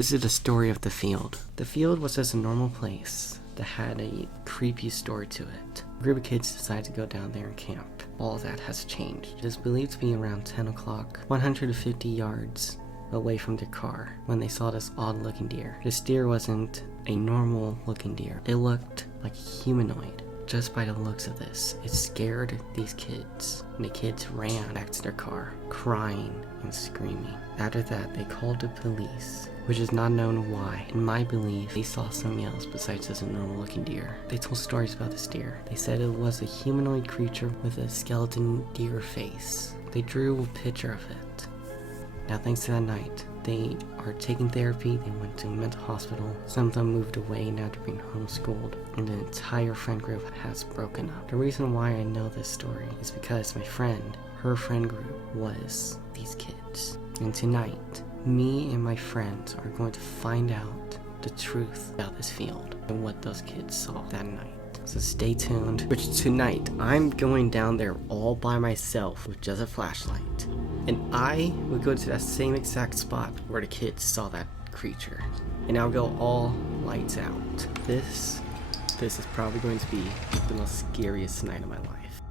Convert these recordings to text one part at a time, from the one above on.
This is the story of the field. The field was just a normal place that had a creepy story to it. A group of kids decided to go down there and camp. All that has changed. It is believed to be around 10 o'clock, 150 yards away from their car, when they saw this odd looking deer. This deer wasn't a normal looking deer. It looked like humanoid. Just by the looks of this, it scared these kids, and the kids ran back to their car, crying and screaming. After that, they called the police, which is not known why. In my belief, they saw something else besides just a normal looking deer. They told stories about this deer. They said it was a humanoid creature with a skeleton deer face. They drew a picture of it. Now, thanks to that night, they are taking therapy. They went to a mental hospital. Some of them moved away now they're being homeschooled, and the entire friend group has broken up. The reason why I know this story is because my friend, her friend group was these kids. And tonight, me and my friends are going to find out the truth about this field and what those kids saw that night. So stay tuned. Which tonight, I'm going down there all by myself with just a flashlight. And I would go to that same exact spot where the kids saw that creature. And I'll go all lights out. This is probably going to be the most scariest night of my life.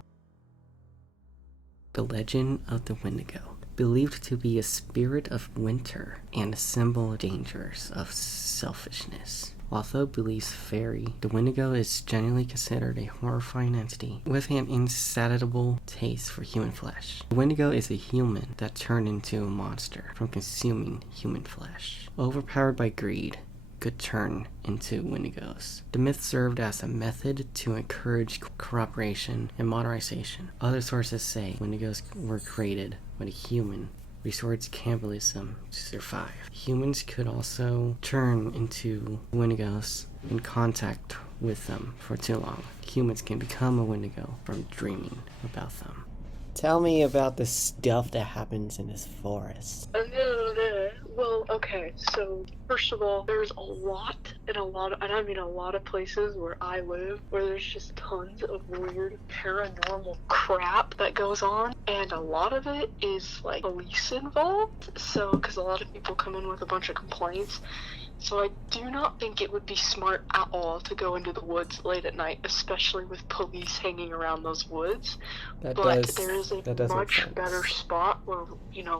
The legend of the Wendigo. Believed to be a spirit of winter and a symbol of dangers of selfishness. Although beliefs vary, the Wendigo is generally considered a horrifying entity with an insatiable taste for human flesh. The Wendigo is a human that turned into a monster from consuming human flesh. Overpowered by greed, could turn into Wendigos. The myth served as a method to encourage cooperation and modernization. Other sources say Wendigos were created when a human resorts cannibalism to survive. Humans could also turn into Wendigos in contact with them for too long. Humans can become a Wendigo from dreaming about them. Tell me about the stuff that happens in this forest. Well, okay, so first of all, there's a lot, and I mean a lot of places where I live, where there's just tons of weird paranormal crap that goes on, and a lot of it is like police involved, so, because a lot of people come in with a bunch of complaints. So I do not think it would be smart at all to go into the woods late at night, especially with police hanging around those woods. There is a much better spot where,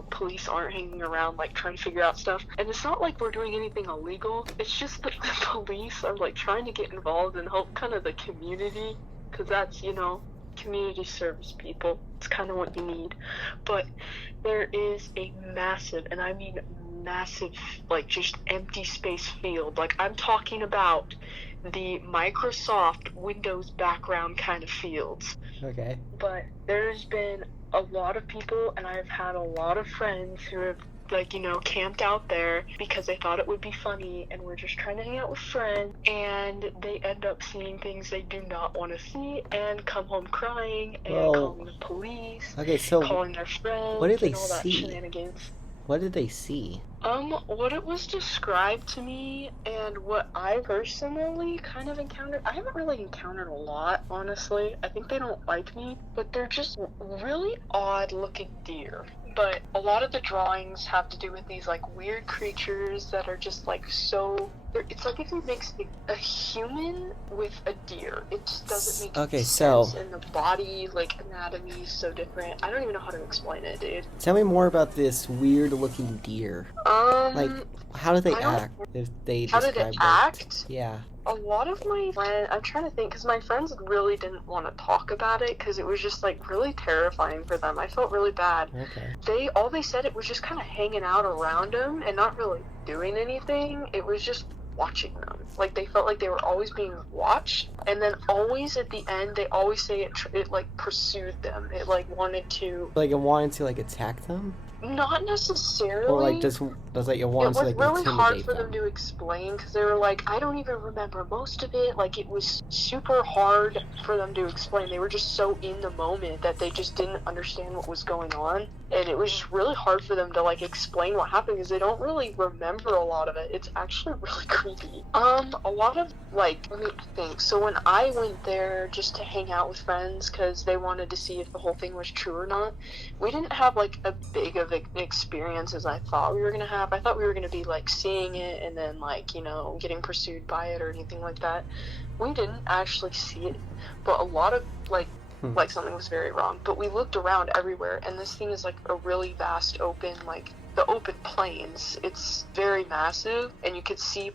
police aren't hanging around, like, trying to figure out stuff. And it's not like we're doing anything illegal. It's just that the police are, like, trying to get involved and help kind of the community, because that's, community service people. It's kind of what you need. But there is a massive, and I mean massive, like, just empty space field. Like, I'm talking about the Microsoft Windows background kind of fields. Okay. But there's been a lot of people, and I've had a lot of friends who have, like, camped out there because they thought it would be funny and were just trying to hang out with friends, and they end up seeing things they do not want to see and come home crying and calling the police. Okay, so calling their friends. What did they and all that see? Shenanigans. What did they see? What it was described to me and what I personally kind of encountered, I haven't really encountered a lot, honestly. I think they don't like me, but they're just really odd looking deer. But a lot of the drawings have to do with these, like, weird creatures that are just, like, so... It's like if you mix a human with a deer. It just doesn't make sense. And the body, like, anatomy is so different. I don't even know how to explain it, dude. Tell me more about this weird-looking deer. Like, how do they act? If they how did it act? Yeah. A lot of my friends, I'm trying to think, because my friends really didn't want to talk about it, because it was just, like, really terrifying for them. I felt really bad. Okay. All they said, it was just kind of hanging out around them and not really doing anything. It was just watching them. Like, they felt like they were always being watched, and then always at the end, they always say it like, pursued them. It, like, wanted to... Like, it wanted to, like, attack them? Not necessarily. Or, like, just like, it wanted to, like, intimidate them. It was really hard for them to explain, because they were like, I don't even remember most of it. Like, it was super hard for them to explain. They were just so in the moment that they just didn't understand what was going on. And it was just really hard for them to, like, explain what happened, because they don't really remember a lot of it. It's actually really creepy. A lot of, like, let me think. So when I went there just to hang out with friends, because they wanted to see if the whole thing was true or not, we didn't have, like, a big event of an experience as I thought we were gonna have. I thought we were gonna be like seeing it and then like, you know, getting pursued by it or anything like that. We didn't actually see it, but a lot of like something was very wrong. But we looked around everywhere, and this thing is like a really vast open, like the open plains. It's very massive, and you could see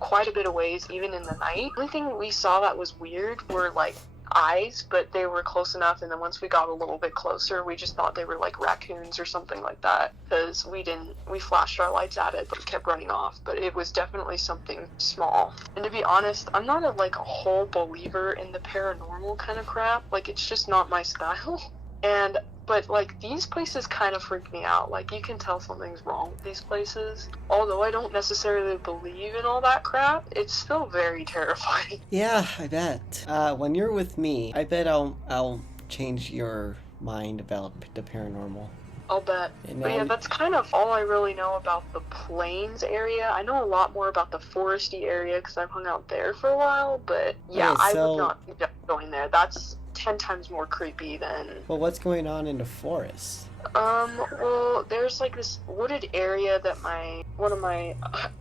quite a bit of ways even in the night. The only thing we saw that was weird were like eyes, but they were close enough, and then once we got a little bit closer, we just thought they were like raccoons or something like that, because we flashed our lights at it but it kept running off. But it was definitely something small. And to be honest, I'm not a whole believer in the paranormal kind of crap. Like, it's just not my style. But like, these places kind of freak me out. Like, you can tell something's wrong with these places. Although I don't necessarily believe in all that crap, it's still very terrifying. Yeah, I bet. When you're with me, I bet I'll change your mind about the paranormal. I'll bet. But yeah, that's kind of all I really know about the plains area. I know a lot more about the foresty area because I've hung out there for a while, but yeah, Okay, so... I would not suggest going there. That's 10 times more creepy than... Well, what's going on in the forest? Well, there's like this wooded area that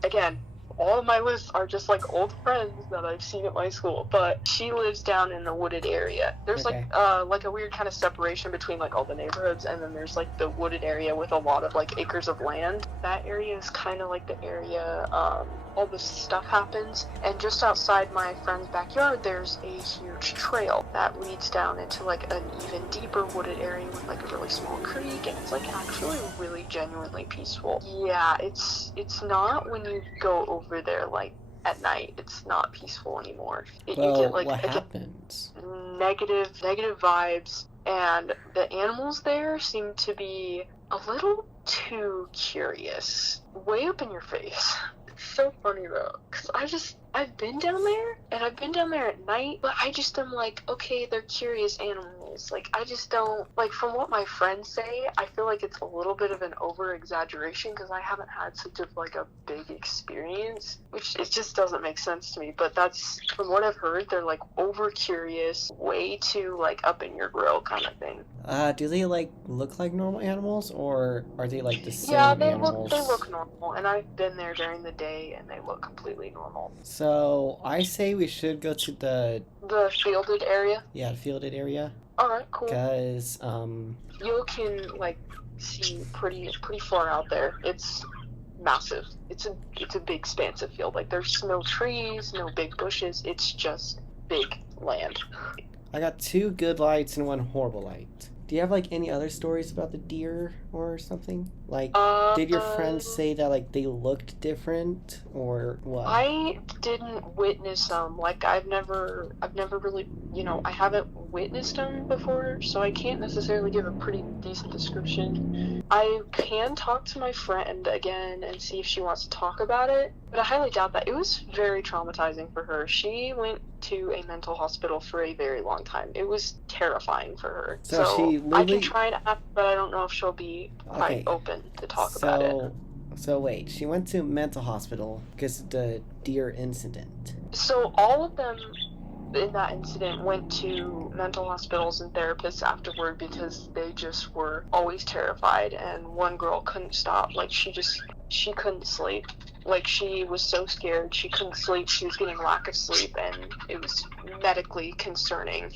again, all of my lists are just like old friends that I've seen at my school, but she lives down in the wooded area. There's like a weird kind of separation between like all the neighborhoods, and then there's like the wooded area with a lot of like acres of land. That area is kind of like the area all this stuff happens. And just outside my friend's backyard, there's a huge trail that leads down into like an even deeper wooded area with like a really small creek, and it's like actually really genuinely peaceful. Yeah, it's not when you go over there like at night. It's not peaceful anymore. You get like what happens? Negative vibes, and the animals there seem to be a little too curious, way up in your face. It's so funny though, because I've been down there, and I've been down there at night, but I just am like, okay, they're curious animals. Like, I just don't, like, from what my friends say, I feel like it's a little bit of an over-exaggeration, because I haven't had such a big experience, which it just doesn't make sense to me. But that's, from what I've heard, they're, like, over-curious, way too, like, up in your grill kind of thing. Do they, like, look like normal animals, or are they, like, the same animals? They look normal, and I've been there during the day, and they look completely normal. So, I say we should go to the fielded area? Yeah, the fielded area. Alright, cool. Because, you can, like, see pretty far out there. It's massive. It's a big, expansive field. Like, there's no trees, no big bushes. It's just big land. I got 2 good lights and 1 horrible light. Do you have, like, any other stories about the deer or something? Like, did your friends say that, like, they looked different, or what? I didn't witness them. Like, I've never really, I haven't witnessed them before, so I can't necessarily give a pretty decent description. I can talk to my friend again and see if she wants to talk about it, but I highly doubt that. It was very traumatizing for her. She went to a mental hospital for a very long time. It was terrifying for her. So she literally... I can try and ask, but I don't know if she'll be quite open to talk about it. So wait, she went to mental hospital because of the deer incident. So all of them in that incident went to mental hospitals and therapists afterward because they just were always terrified, and one girl couldn't stop. Like, she couldn't sleep. Like, she was so scared she couldn't sleep. She was getting lack of sleep, and it was medically concerning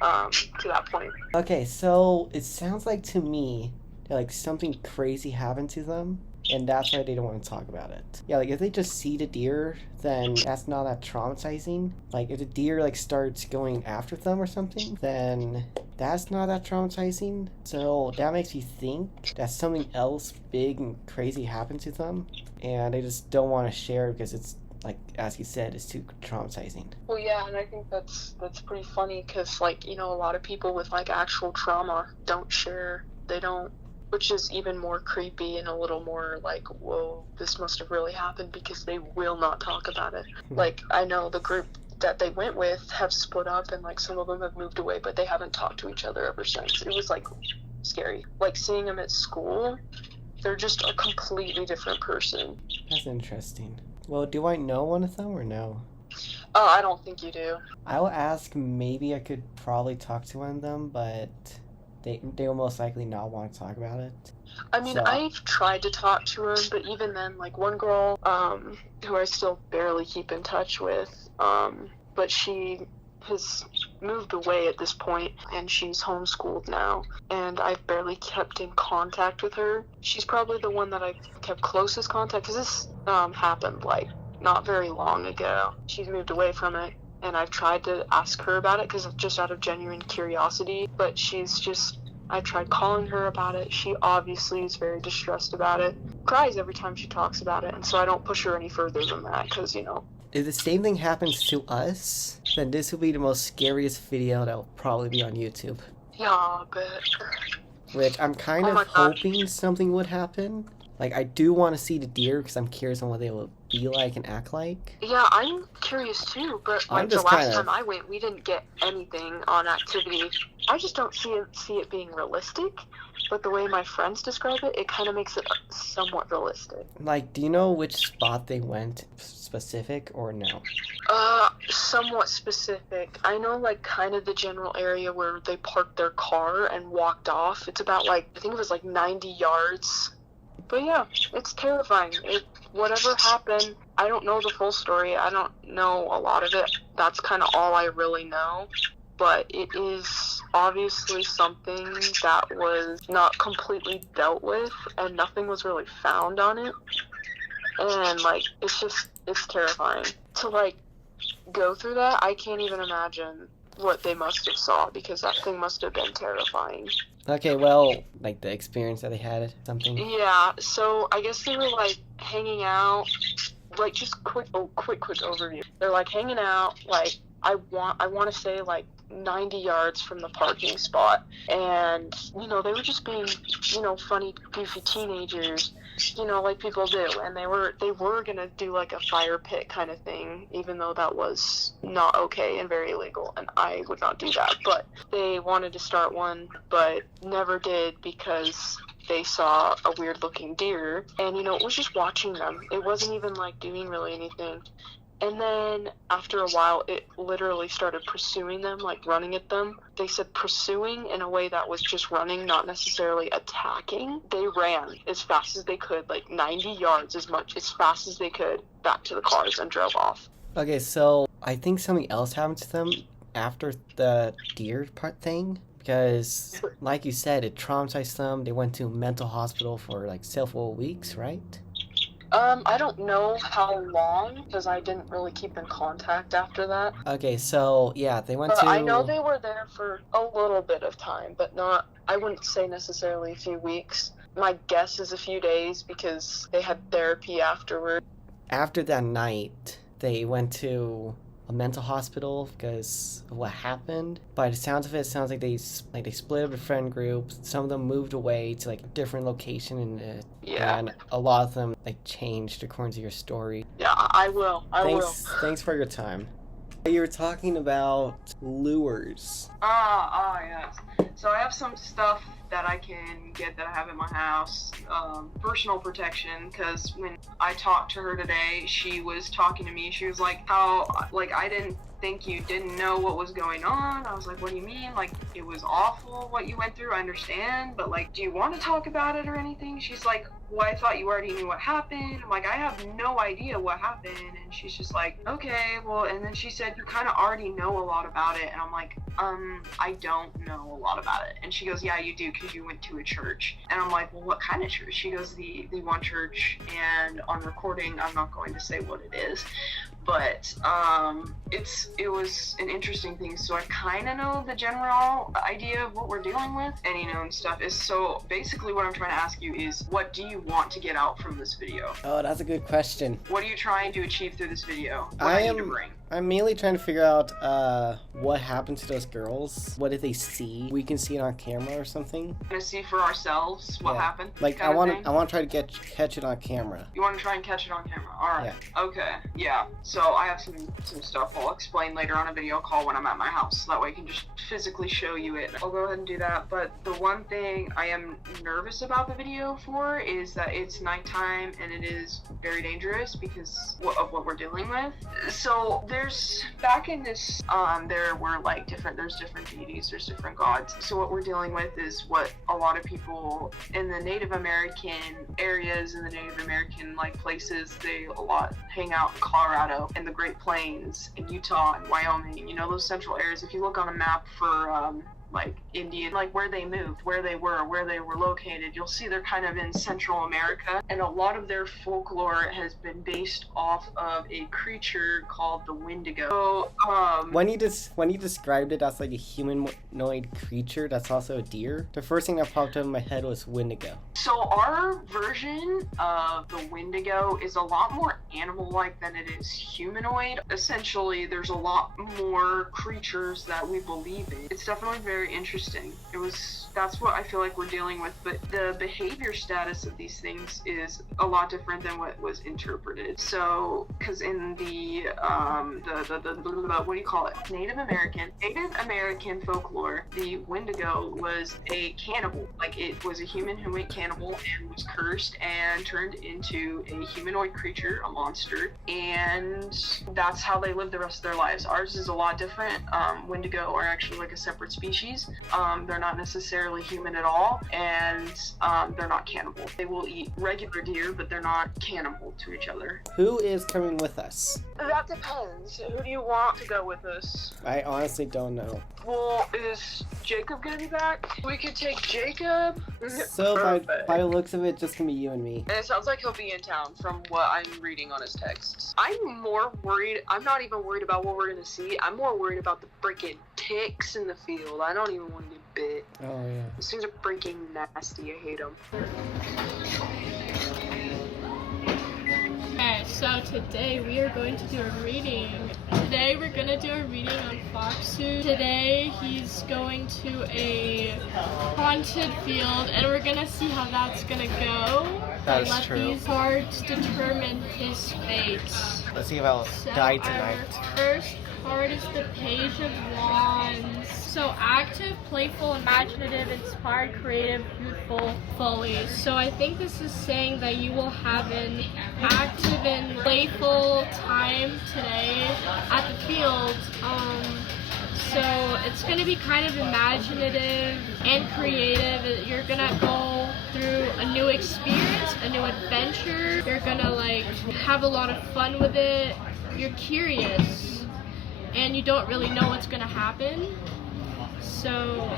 to that point. Okay, so it sounds like to me that, like, something crazy happened to them, and that's why they don't want to talk about it. Yeah, like, if they just see the deer, then that's not that traumatizing. Like, if the deer, like, starts going after them or something, then that's not that traumatizing. So that makes me think that something else big and crazy happened to them, and they just don't want to share because it's, like, as you said, it's too traumatizing. Well, yeah, and I think that's pretty funny because, like, a lot of people with, like, actual trauma don't share. They don't. Which is even more creepy and a little more like, whoa, this must have really happened, because they will not talk about it. Like, I know the group that they went with have split up, and like some of them have moved away, but they haven't talked to each other ever since. It was like scary. Like, seeing them at school, they're just a completely different person. That's interesting. Well, do I know one of them or no? I don't think you do. I will ask. Maybe I could probably talk to one of them, but they will most likely not want to talk about it. I mean, So- I've tried to talk to her, but even then, like, one girl, who I still barely keep in touch with, but she has moved away at this point, and she's homeschooled now, and I've barely kept in contact with her. She's probably the one that I've kept closest contact, because this, happened, like, not very long ago. She's moved away from it, and I've tried to ask her about it, because just out of genuine curiosity, but I tried calling her about it. She obviously is very distressed about it, cries every time she talks about it, and so I don't push her any further than that, because, you know. If the same thing happens to us, then this will be the most scariest video that will probably be on YouTube. Yeah, but... Which I'm kind Oh of my gosh. hoping something would happen. Like, I do want to see the deer because I'm curious on what they will be like and act like. Yeah, I'm curious too, but I'm like the just last kinda- time I went, we didn't get anything on activity. I just don't see it being realistic, but the way my friends describe it, it kind of makes it somewhat realistic. Like, do you know which spot they went specific or no? Somewhat specific. I know, like, kind of the general area where they parked their car and walked off. It's about, like, I think it was like 90 yards. But yeah, it's terrifying. Whatever happened, I don't know the full story. I don't know a lot of it. That's kind of all I really know. But it is obviously something that was not completely dealt with, and nothing was really found on it. And, like, it's terrifying. To, like, go through that, I can't even imagine what they must have saw, because that thing must have been terrifying. Okay, well, like the experience that they had, something. Yeah, so I guess they were, like, hanging out, like, just quick overview. They're, like, hanging out, like, I want to say, like, 90 yards from the parking spot, and, you know, they were just being, you know, funny, goofy teenagers, you know, like people do, and they were gonna do, like, a fire pit kind of thing, even though that was not okay and very illegal, and I would not do that, but they wanted to start one, but never did, because they saw a weird looking deer, and, you know, it was just watching them. It wasn't even, like, doing really anything. And then, after a while, it literally started pursuing them, like running at them. They said pursuing in a way that was just running, not necessarily attacking. They ran as fast as they could, like 90 yards as fast as they could, back to the cars and drove off. Okay, so I think something else happened to them after the deer part thing. Because, like you said, it traumatized them. They went to a mental hospital for like several weeks, right? I don't know how long, because I didn't really keep in contact after that. Okay, so yeah, they went But to. I know they were there for a little bit of time, but not, I wouldn't say necessarily a few weeks. My guess is a few days, because they had therapy afterward. After that night, they went to a mental hospital because of what happened. By the sounds of it, sounds like they split up a friend group. Some of them moved away to like a different location, Yeah. and a lot of them like changed according to your story. Yeah, I will. Thanks for your time. You were talking about lures. Yes. So I have some stuff that I can get that I have in my house, personal protection, because when I talked to her today, she was talking to me, she was like, I didn't think you didn't know what was going on. I was like, what do you mean? Like, it was awful what you went through, I understand, but like, do you want to talk about it or anything? She's like, well, I thought you already knew what happened. I'm like, I have no idea what happened. And she's just like, okay, well, and then she said, you kind of already know a lot about it. And I'm like, I don't know a lot about it. And she goes, yeah, you do, because you went to a church. And I'm like, well, what kind of church? She goes, the one church, and on recording, I'm not going to say what it is, but it was an interesting thing. So I kind of know the general idea of what we're dealing with, and and stuff is. So basically what I'm trying to ask you is, what do you want to get out from this video? Oh, that's a good question. What are you trying to achieve through this video? What I need to bring? I'm mainly trying to figure out what happened to those girls. What did they see? We can see it on camera or something. We're gonna see for ourselves what happened. Like I want to try to catch it on camera. You want to try and catch it on camera? All right. Yeah. Okay. Yeah. So I have some stuff I'll explain later on a video call when I'm at my house. So that way I can just physically show you it. I'll go ahead and do that. But the one thing I am nervous about the video for is that it's nighttime and it is very dangerous because of what we're dealing with. So there's back in this there were like there's different deities, there's different gods. So what we're dealing with is what a lot of people in the Native American areas, in the Native American like places, they a lot hang out in Colorado and the Great Plains, in Utah and Wyoming, you know, those central areas. If you look on a map for like Indian, like where they moved, where they were located, you'll see they're kind of in Central America, and a lot of their folklore has been based off of a creature called the Wendigo. So, when you described it as like a humanoid creature that's also a deer, the first thing that popped up in my head was Wendigo. So our version of the Wendigo is a lot more animal-like than it is humanoid. Essentially, there's a lot more creatures that we believe in. It's definitely very interesting. That's what I feel like we're dealing with, but the behavior status of these things is a lot different than what was interpreted. So, because in the what do you call it? Native American folklore, the Wendigo was a cannibal. Like, it was a human who went cannibal and was cursed and turned into a humanoid creature, a monster, and that's how they lived the rest of their lives. Ours is a lot different. Wendigo are actually like a separate species. They're not necessarily human at all, and they're not cannibal. They will eat regular deer, but they're not cannibal to each other. Who is coming with us? That depends. Who do you want to go with us? I honestly don't know. Well, is Jacob gonna be back? We could take Jacob. So by the looks of it, just gonna be you and me. And it sounds like he'll be in town from what I'm reading on his texts. I'm more worried. I'm not even worried about what we're gonna see. I'm more worried about the freaking ticks in the field. I don't even want to get bit. Oh yeah. These things are freaking nasty. I hate them. Okay, so today we are going to do a reading. Today we're going to do a reading on Foxu. Today he's going to a haunted field, and we're going to see how that's going to go. That is let true. These cards determine his fate. Let's see if I'll die tonight. Our first card is the Page of Wands. So active, playful, imaginative, inspired, creative, youthful, fully. So I think this is saying that you will have an active and playful time today at the field. So it's going to be kind of imaginative and creative. You're going to go through a new experience, a new adventure. You're going to like have a lot of fun with it. You're curious and you don't really know what's going to happen. So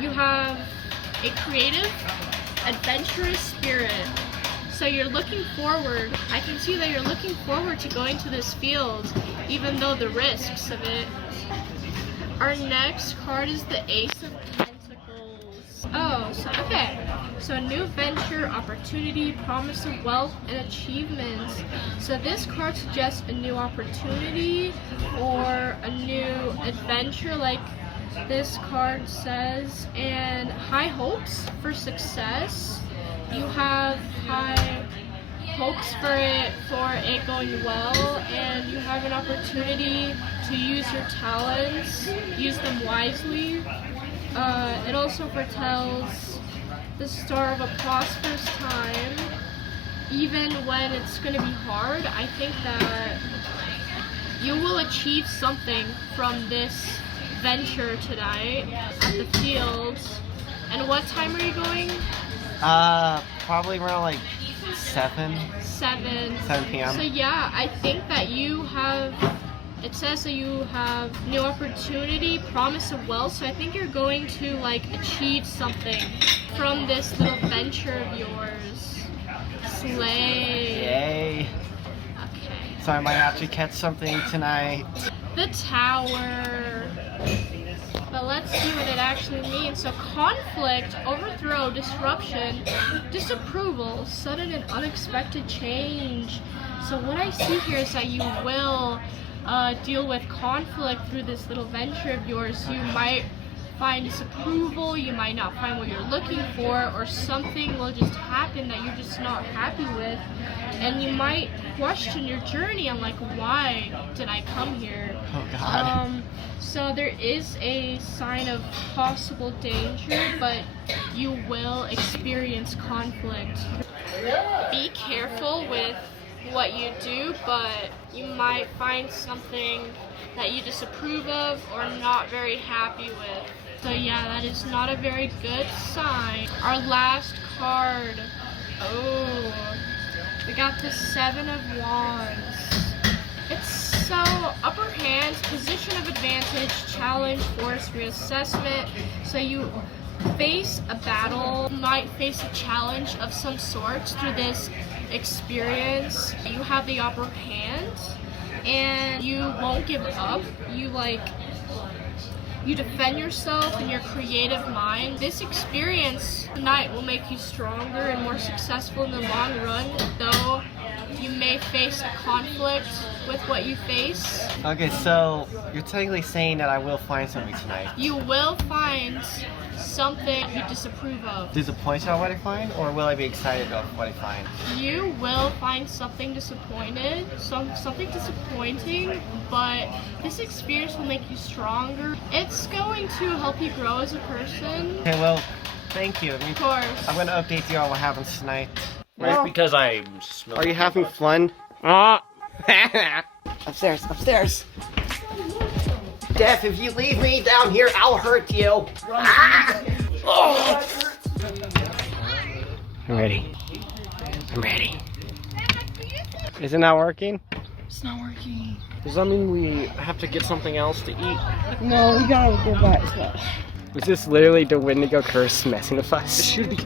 you have a creative, adventurous spirit. So you're looking forward. I can see that you're looking forward to going to this field, even though the risks of it. Our next card is the Ace of Pentacles. Oh, so okay. So a new venture, opportunity, promise of wealth, and achievements. So this card suggests a new opportunity or a new adventure, like this card says, and high hopes for success. You have high hopes for it going well, and you have an opportunity to use your talents, use them wisely. It also foretells the start of a prosperous time, even when it's going to be hard. I think that you will achieve something from this venture tonight at the fields. And what time are you going? Probably around like 7 p.m. So yeah, I think that you have, it says that you have new opportunity, promise of wealth, so I think you're going to like achieve something from this little venture of yours. Slay. Yay. Okay. So I might have to catch something tonight. The Tower. But let's see what it actually means. So conflict, overthrow, disruption, disapproval, sudden and unexpected change. So what I see here is that you will deal with conflict through this little venture of yours. You might find disapproval, you might not find what you're looking for, or something will just happen that you're just not happy with. And you might question your journey on like, why did I come here? Oh God. So there is a sign of possible danger, but you will experience conflict. Be careful with what you do, but you might find something that you disapprove of or not very happy with. So yeah, that is not a very good sign. Our last card. Oh, we got the 7 of Wands. It's so upper hand, position of advantage, challenge, force, reassessment. So you face a battle, might face a challenge of some sort through this experience. You have the upper hand and you won't give up. You defend yourself in your creative mind. This experience tonight will make you stronger and more successful in the long run, though you may face a conflict with what you face. Okay, so you're technically saying that I will find something tonight. You will find something you disapprove of. Disappointed on what I find, or will I be excited about what I find? You will find something disappointing, but this experience will make you stronger. It's going to help you grow as a person. Okay, well, thank you. Of course. I'm gonna update you on what happens tonight. That's because I smell. Are you having fun? Upstairs, upstairs. Death, if you leave me down here, I'll hurt you. Oh. I'm ready. I'm ready. Is it not working? It's not working. Does that mean we have to get something else to eat? No, we gotta go back to that. Was this literally the Wendigo curse messing with us? It should be.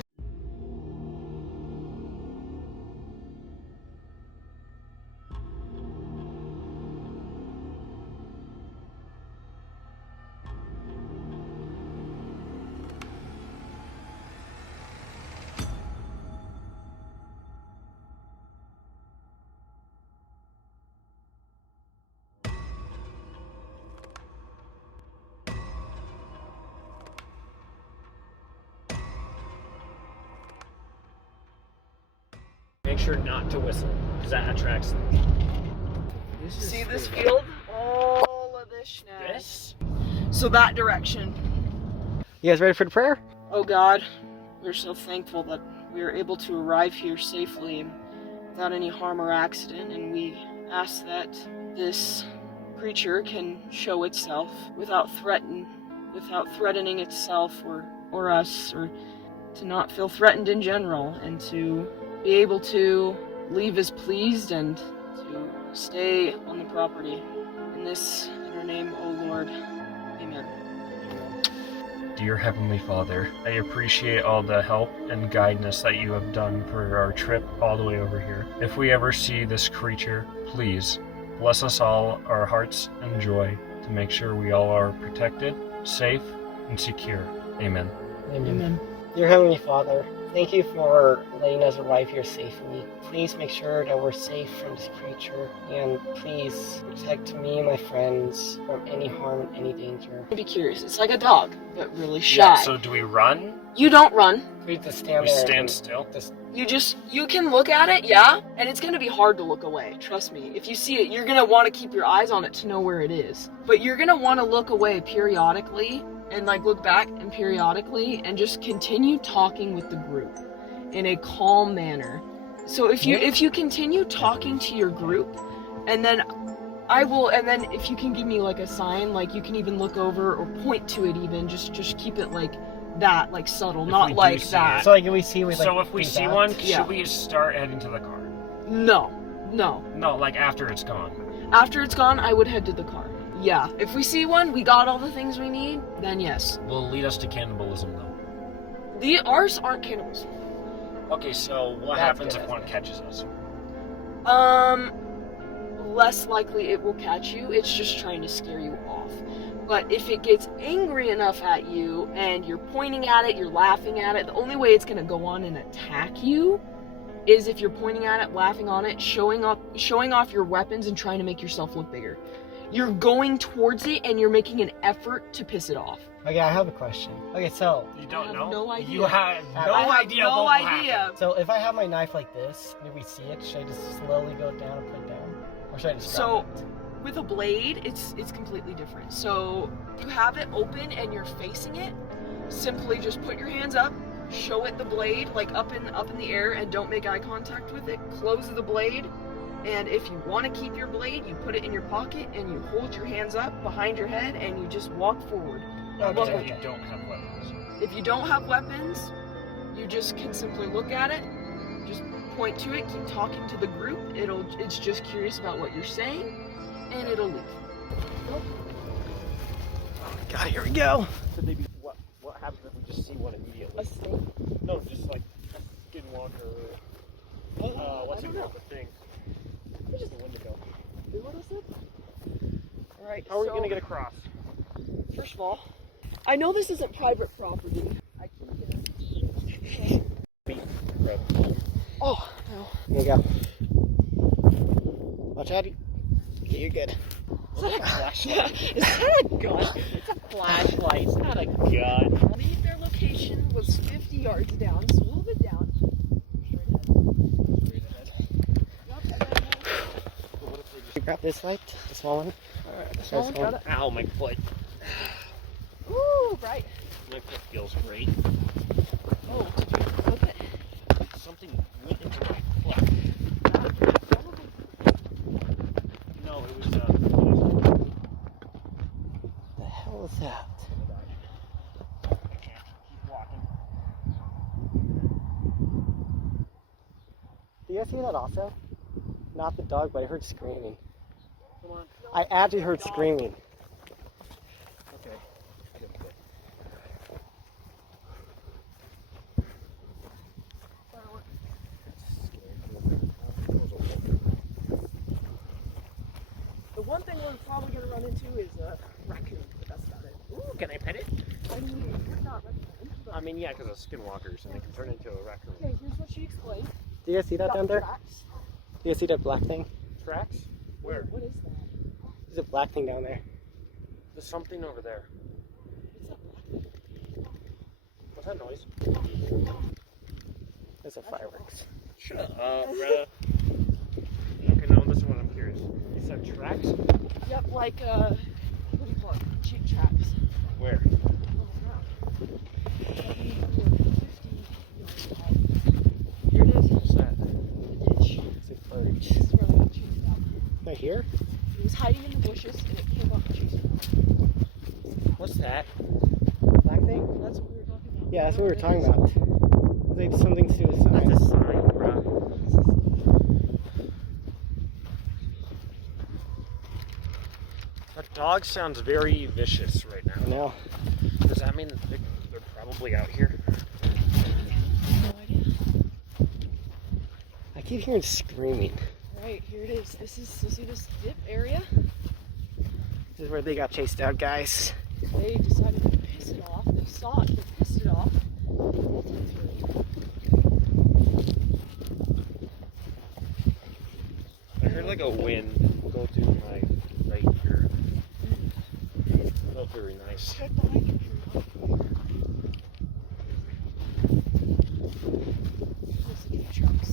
Make sure not to whistle, because that attracts them. See this field? All of this now. This? So that direction. You guys ready for the prayer? Oh God, we're so thankful that we were able to arrive here safely without any harm or accident, and we ask that this creature can show itself without threatening itself or us, or to not feel threatened in general, and to be able to leave as pleased and to stay on the property. In your name, O Lord. Amen. Dear Heavenly Father, I appreciate all the help and guidance that you have done for our trip all the way over here. If we ever see this creature, please bless us all, our hearts and joy, to make sure we all are protected, safe, and secure. Amen. Amen. Dear Heavenly Father, thank you for letting us arrive here safely. Please make sure that we're safe from this creature, and please protect me and my friends from any harm and any danger. Be curious. It's like a dog, but really shy. Yeah, so do we run? You don't run. We just stand We there. stand still? You can look at it, yeah, and it's gonna be hard to look away, trust me. If you see it, you're gonna wanna keep your eyes on it to know where it is. But you're gonna wanna look away periodically, and like look back and periodically, and just continue talking with the group in a calm manner. So if you continue talking to your group, and then if you can give me like a sign, like you can even look over or point to it even, just keep it like that, like subtle, If not we do like see that. it. So like if we see, we like. So if we do see that. one, Yeah. should we start heading to the car? No. No, like after it's gone. After it's gone, I would head to the car. Yeah. If we see one, we got all the things we need, then yes. Will lead us to cannibalism though. Ours aren't cannibals. Okay, so what That's happens good, if that's one good. catches us? Less likely it will catch you. It's just trying to scare you off. But if it gets angry enough at you and you're pointing at it, you're laughing at it, the only way it's gonna go on and attack you is if you're pointing at it, laughing on it, showing off your weapons and trying to make yourself look bigger. You're going towards it and you're making an effort to piss it off. Okay, I have a question. Okay, so You don't I have know? no idea. You have I no I have idea no what will idea. happen. so if I have my knife like this, and we see it, should I just slowly go down and put it down, or should I just So, grab it? with a blade, it's completely different. So you have it open and you're facing it. Simply just put your hands up, show it the blade like up in the air, and don't make eye contact with it. Close the blade, And if you want to keep your blade, you put it in your pocket and you hold your hands up behind your head and you just walk forward. What if you don't have weapons? If you don't have weapons, you just can simply look at it, just point to it, keep talking to the group. It's just curious about what you're saying, and it'll leave. God, here we go. Could they be, what happens if we just see one immediately? A snake? No, just like a skinwalker. What's it called? The thing. Just a Wendigo. What is it? Alright, How are we gonna get across? First of all, I know this isn't private property. I keep getting... Oh, no. Here we go. Watch out. Okay, you're good. Is that a flashlight? Is that a gun? It's a flashlight. It's not a gun. I believe their location was 50 yards down, so a little bit down. Straight ahead. You grab this light, the small one. Alright, the small one got it. Ow, my foot. Ooh, right. My foot feels great. Oh, did you flip it? Something went into my foot. No, it was The hell is that? I can't keep walking. Do you guys see that also? Not the dog, but I heard screaming. Come on. I actually heard screaming. Okay. The one thing we're probably going to run into is a raccoon, but that's about it. Ooh, can I pet it? I mean, you're not recommending, but... I mean, yeah, because of skinwalkers, and they can turn into a raccoon. Okay, here's what she explained. Do you guys see that down there? Tracks. Do you guys see that black thing? Tracks? Where? What is that? There's a black thing down there. There's something over there. What's that black? What's that noise? There's a fireworks. Shut up, bruh. Okay, now this is what I'm curious. You said tracks? Yep, like, what do you call it? Jeep tracks. Where? On the ground. That means we were 50 yards out. Here it is. What's that? The ditch. It's a birch. This is where we got chased out. Right here? It was hiding in the bushes and it came up and chased us. What's that? Black thing? That's what we were talking about. Yeah, that's what we were talking about. It's like something to do with That's a signs. sign, bruh. That dog sounds very vicious right I now. know. Does that mean they're probably out here? No idea. I keep hearing screaming. Right, here it is. This is, so see this dip area? This is where they got chased out, guys. They decided to piss it off. They saw it, they pissed it off. I heard like a wind go through my right ear. Felt very nice. Check behind you. There's the Jeep tracks.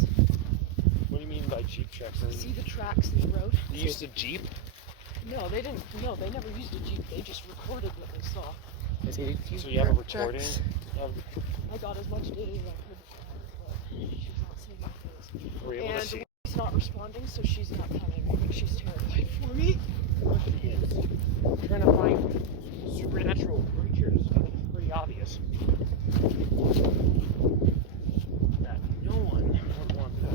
What do you mean by Jeep tracks? See the tracks in the road? They used a Jeep? No, they didn't. No, they never used a Jeep. They just recorded what they saw. So you have a recording of... I got as much data as I could, but she's not saying anything. Were you able to see? She's not responding, so she's not coming. I think she's terrified for me. Yes. We're trying to find supernatural creatures. It's pretty obvious that no one would want that.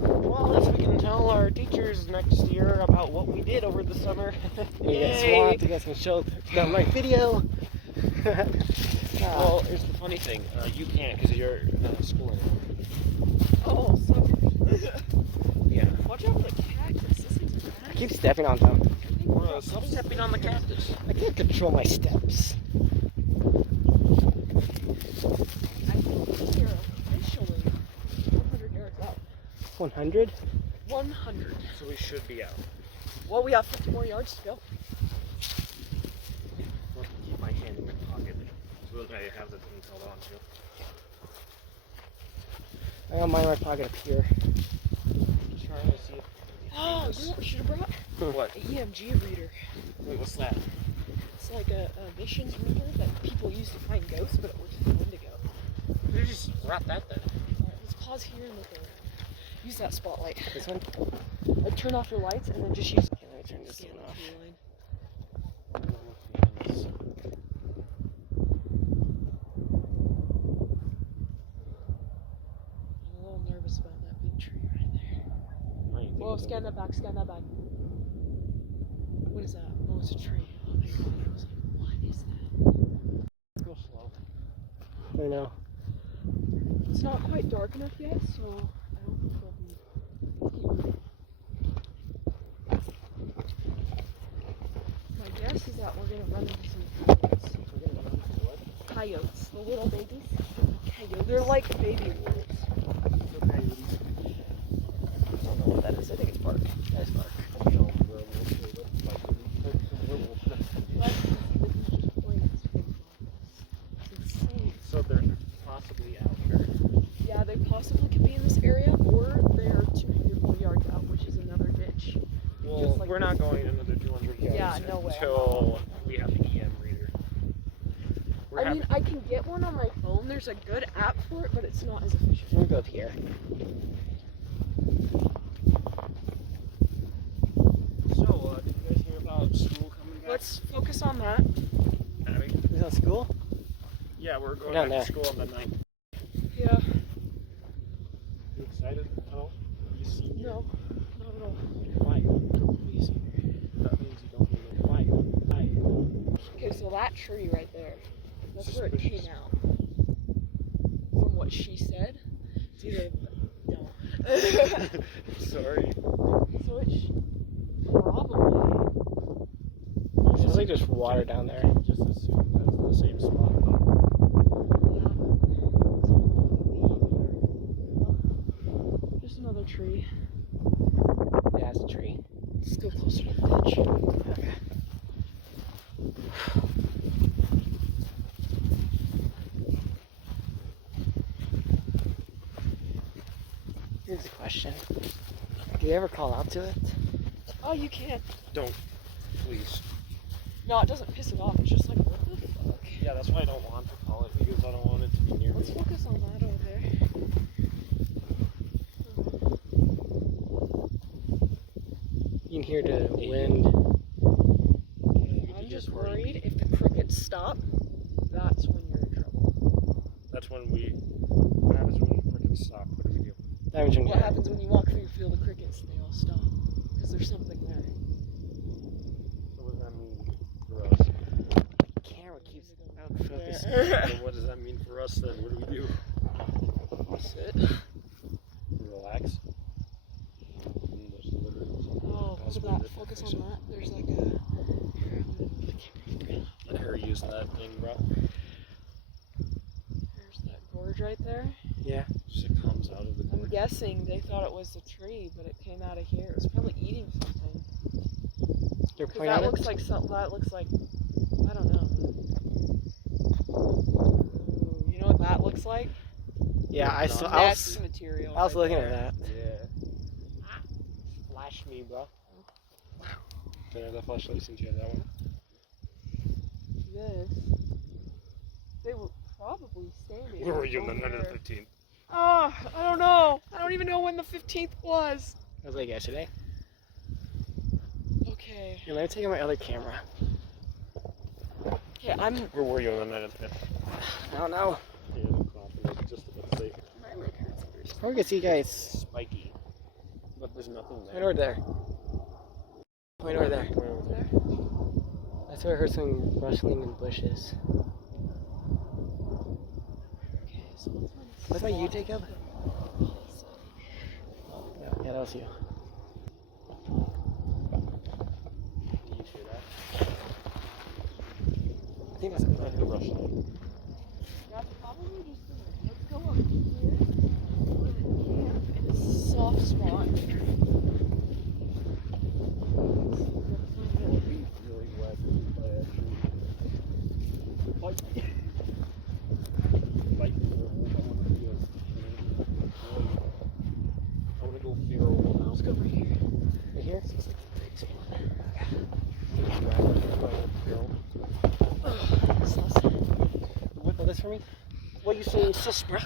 Well, at least we can tell our teachers next year about what we did over the summer. You guys Yay. want, you guys can show them my video. Well, here's the funny thing. You can't because you're not at school anymore. Oh, so. Yeah. Watch out for the cactus. This thing's a I cactus. keep stepping on them. Stop stepping on the cactus. I can't control my steps. I think we're officially 100 yards out. 100? 100. So we should be out. Well, we have 50 more yards to go. I'll keep my hand in my pocket so that I have the thing held on to. I got mine in my pocket up here. Just trying to see if... Oh, you know what we should have brought? What? An EMG reader. Wait, what's that? It's like a missions reader that people use to find ghosts, but it works for Wendigo. You just brought that then. Alright, let's pause here and look around. Use that spotlight. This one? Turn off your lights and then just use. Okay, let me turn this one off. I'm a little nervous about that big tree right there. Whoa, scan that back, scan that back. What is that? Oh, it's a tree. Oh my god, I was like, what is that? Let's go slow. I know. It's not quite dark enough yet, so I don't think we'll be. My guess is that we're gonna run into some coyotes. We're gonna run into what? Coyotes, the little babies. Coyotes. They're like baby wolves. No coyotes. I don't know what that is. I think it's bark. That's bark. So they're possibly out here. Yeah, they possibly could be in this area, or they're 200 yards out, which is another ditch. Well, Just like we're not going another 200 yards Yeah, no way. until we have an EM reader. I mean, I can get one on my phone. There's a good app for it, but it's not as efficient. We'll go up here. So, did you guys hear about school coming back? Let's focus on that. Abby? Is that school? Yeah, we're going Down back there. to school on the 9th. Yeah. You excited at all? You see? No, not at all. Why? I don't want to be seen. That means you don't need it. Why? Why? Okay, so that tree right there, that's where it came Suspicious. out. From what she said. It's either, no. Sorry. So it's probably, Sounds like there's water down there. Just assume that's the same spot. Though. just another tree. Yeah, it's a tree. Let's go closer to the ditch. Okay. Here's a question. Do you ever call out to it? Oh, you can. Don't. Please. No, it doesn't piss it off. It's just like, what the fuck? Yeah, that's why I don't want to call it, because I don't want it to be near Let's me. focus on that over there. You can hear the wind. I'm just worried if the crickets stop, that's when you're in trouble. That's when what happens when the crickets stop? What do we do? That means when What you're- happens when you walk through your field of crickets? They all stop. Because there's something there. So what does that mean for us? The camera keeps out of focus. So what does that mean for us then? What do we do? Sit. Relax. There's literally Oh, look at possibly that. the- Focus on that. There's like a... Let her use that thing, bro. There's that gorge right there. Yeah. Just it comes out of the I'm guessing they thought it was the tree, but it came out of here. It's probably eating something. You're 'Cause pointing that at looks it? like something. That looks like, I don't know. Ooh, you know what that looks like? Yeah, I That's was material. I was right looking there. at that. Yeah. Flash me, bro. Can I have that flashlight since you have that one? This. They were probably standing. Where were you on the over night of the there. 15th? Oh, I don't know. I don't even know when the 15th was. It was like yesterday. Okay. Here, let me take out my other camera. Okay, I'm. Where were you on the night of the 5th? I don't know. Yeah, no confidence, just about to say. My leg hurts. Probably can see you guys. Spiky. But there's nothing Point there. over there. Point over there. Point over there. That's where I heard some rustling in bushes. Okay, so What's my you, Jacob? Yeah, that was you. Do you hear that? I think that's Like the rustling. That's probably just gonna. Let's go up here. We're gonna camp in a soft spot. Really wet by a tree. Bite me. Bite me. I want to go figure out what Let's go over here. right here. What this for me? What you saying, sus, bruh?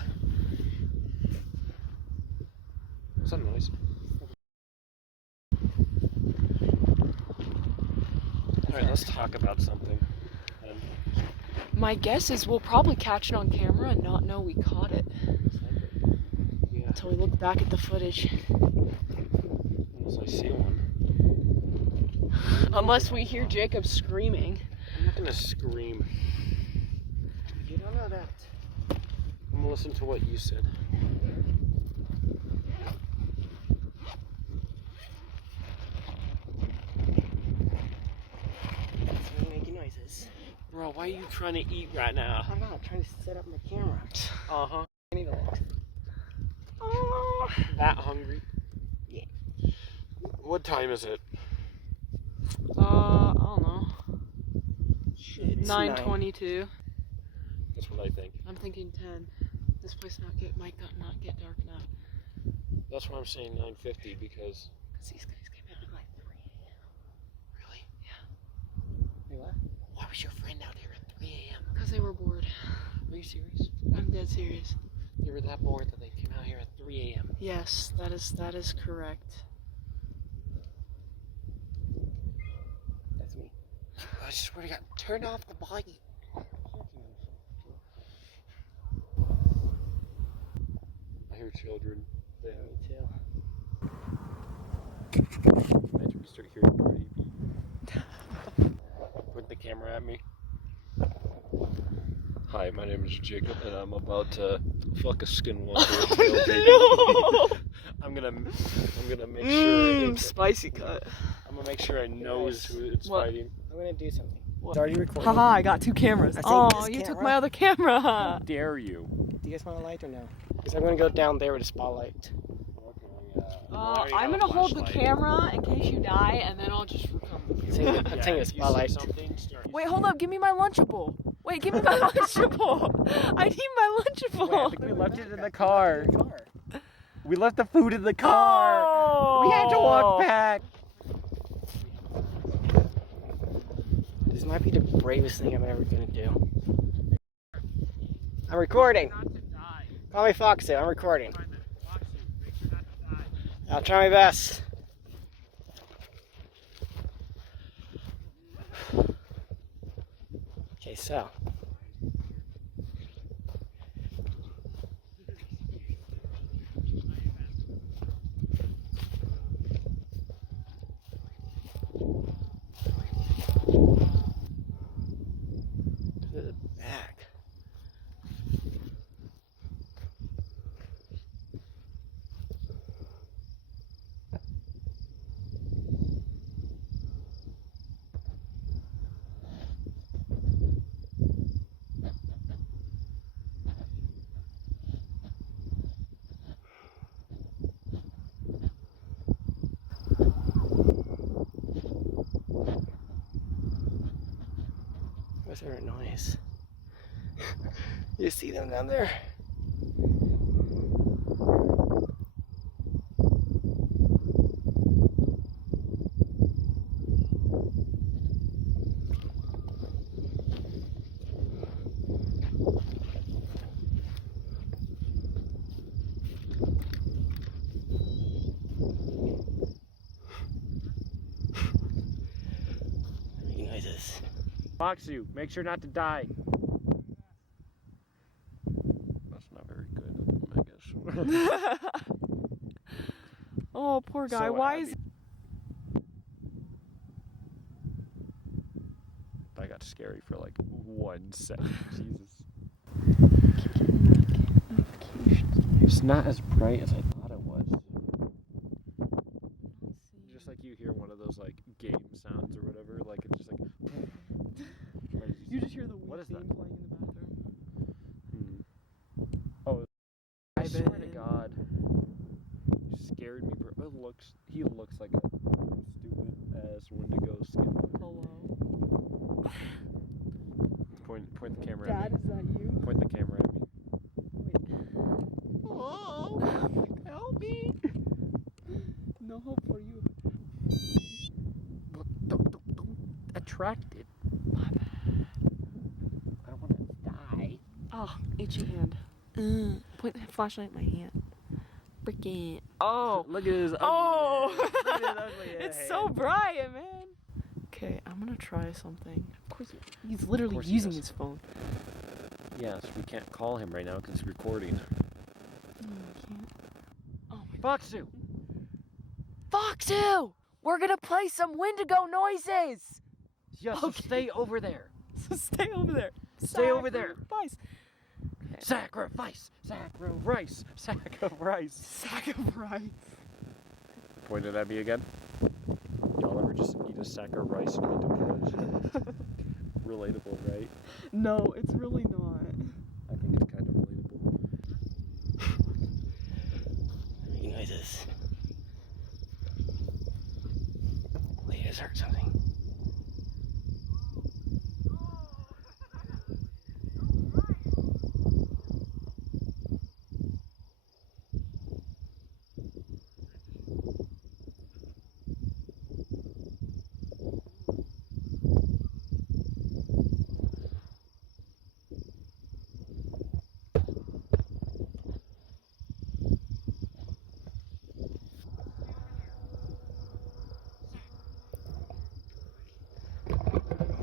What's that noise? Alright, let's talk about something. My guess is we'll probably catch it on camera and not know we caught it. Yeah. Until we look back at the footage. Unless I see one. Unless we hear Jacob screaming. I'm not gonna scream. You don't know that. I'm gonna listen to what you said. It's really making noises. Bro, why are you trying to eat right now? I'm not trying to set up my camera. Uh-huh. I need a light. Oh, that hungry? Yeah. What time is it? I don't know. Shit, it's 9:22. That's what I think. I'm thinking 10. This place might not get dark now. That's why I'm saying 9:50 because... These guys came out at like 3 a.m. Really? Wait, what? Why was your friend out here at 3 a.m.? Because they were bored. Are you serious? I'm dead serious. They were that bored that they came out here at 3 a.m. Yes, that is correct. That's me. I swear to God, turn off the body. I hear children. Yeah, me too. Imagine we start hearing Cardi B. Point the camera at me. Hi, my name is Jacob, and I'm about to fuck a skinwalker. No! I'm gonna make sure. Spicy cut. I'm gonna make sure I knows who it's What? fighting. I'm gonna do something. What? It's already recording. Haha, I got 2 cameras. I think Oh, this you took camera- my other camera. How dare you? Do you guys want a light or no? Because I'm gonna go down there with a spotlight. I'm gonna hold the camera in case you die, and then I'll just recover. I'm taking a spotlight. Wait, hold up. Give me my Lunchable. Wait, give me my Lunchable. I need my Lunchable. We left it in the car. We left the food in the car. Oh. We had to walk back. This might be the bravest thing I'm ever gonna do. I'm recording. Call me Foxy. I'm recording. I'll try my best. Okay, so. To the back. What's that noise? You see them down there? Making noises. Foxy, make sure not to die. That's not very good, I guess. Oh, poor guy. So Why happy. is That got scary for like 1 second. Jesus. It's not as bright as I thought it was. Just like you hear one of those like game sounds or whatever, like it's just like. You just hear the What Wii is theme that? playing in the bathroom. Oh, I swear to bet. God, you scared me, bro. He looks like a stupid ass Wendigo skin. Hello. Point the camera Dad, at me. is that you? Point the camera at me. Oh, help me. No hope for you. Don't attract it. My bad. I don't want to die. Oh, itchy hand. Point the flashlight at my hand. Freaking. Oh. Look at his ugly Oh. Look at his ugly It's head. so bright, man. Okay, I'm gonna try something. Of course, he's literally course he using is. his phone. Yes, we can't call him right now because he's recording. No, I can't. Oh my Foxu! Foxu! We're gonna play some Wendigo noises! Yes, so stay over there. So stay over there. Stay over there. Sacrifice. Sacrifice! Sack of rice! Sack of rice! Sack of rice. Pointed at me again. Y'all ever just eat a sack of rice and eat a porridge? Relatable, right? No, it's really not. I think it's kind of relatable. Making noises. Wait, I just heard something.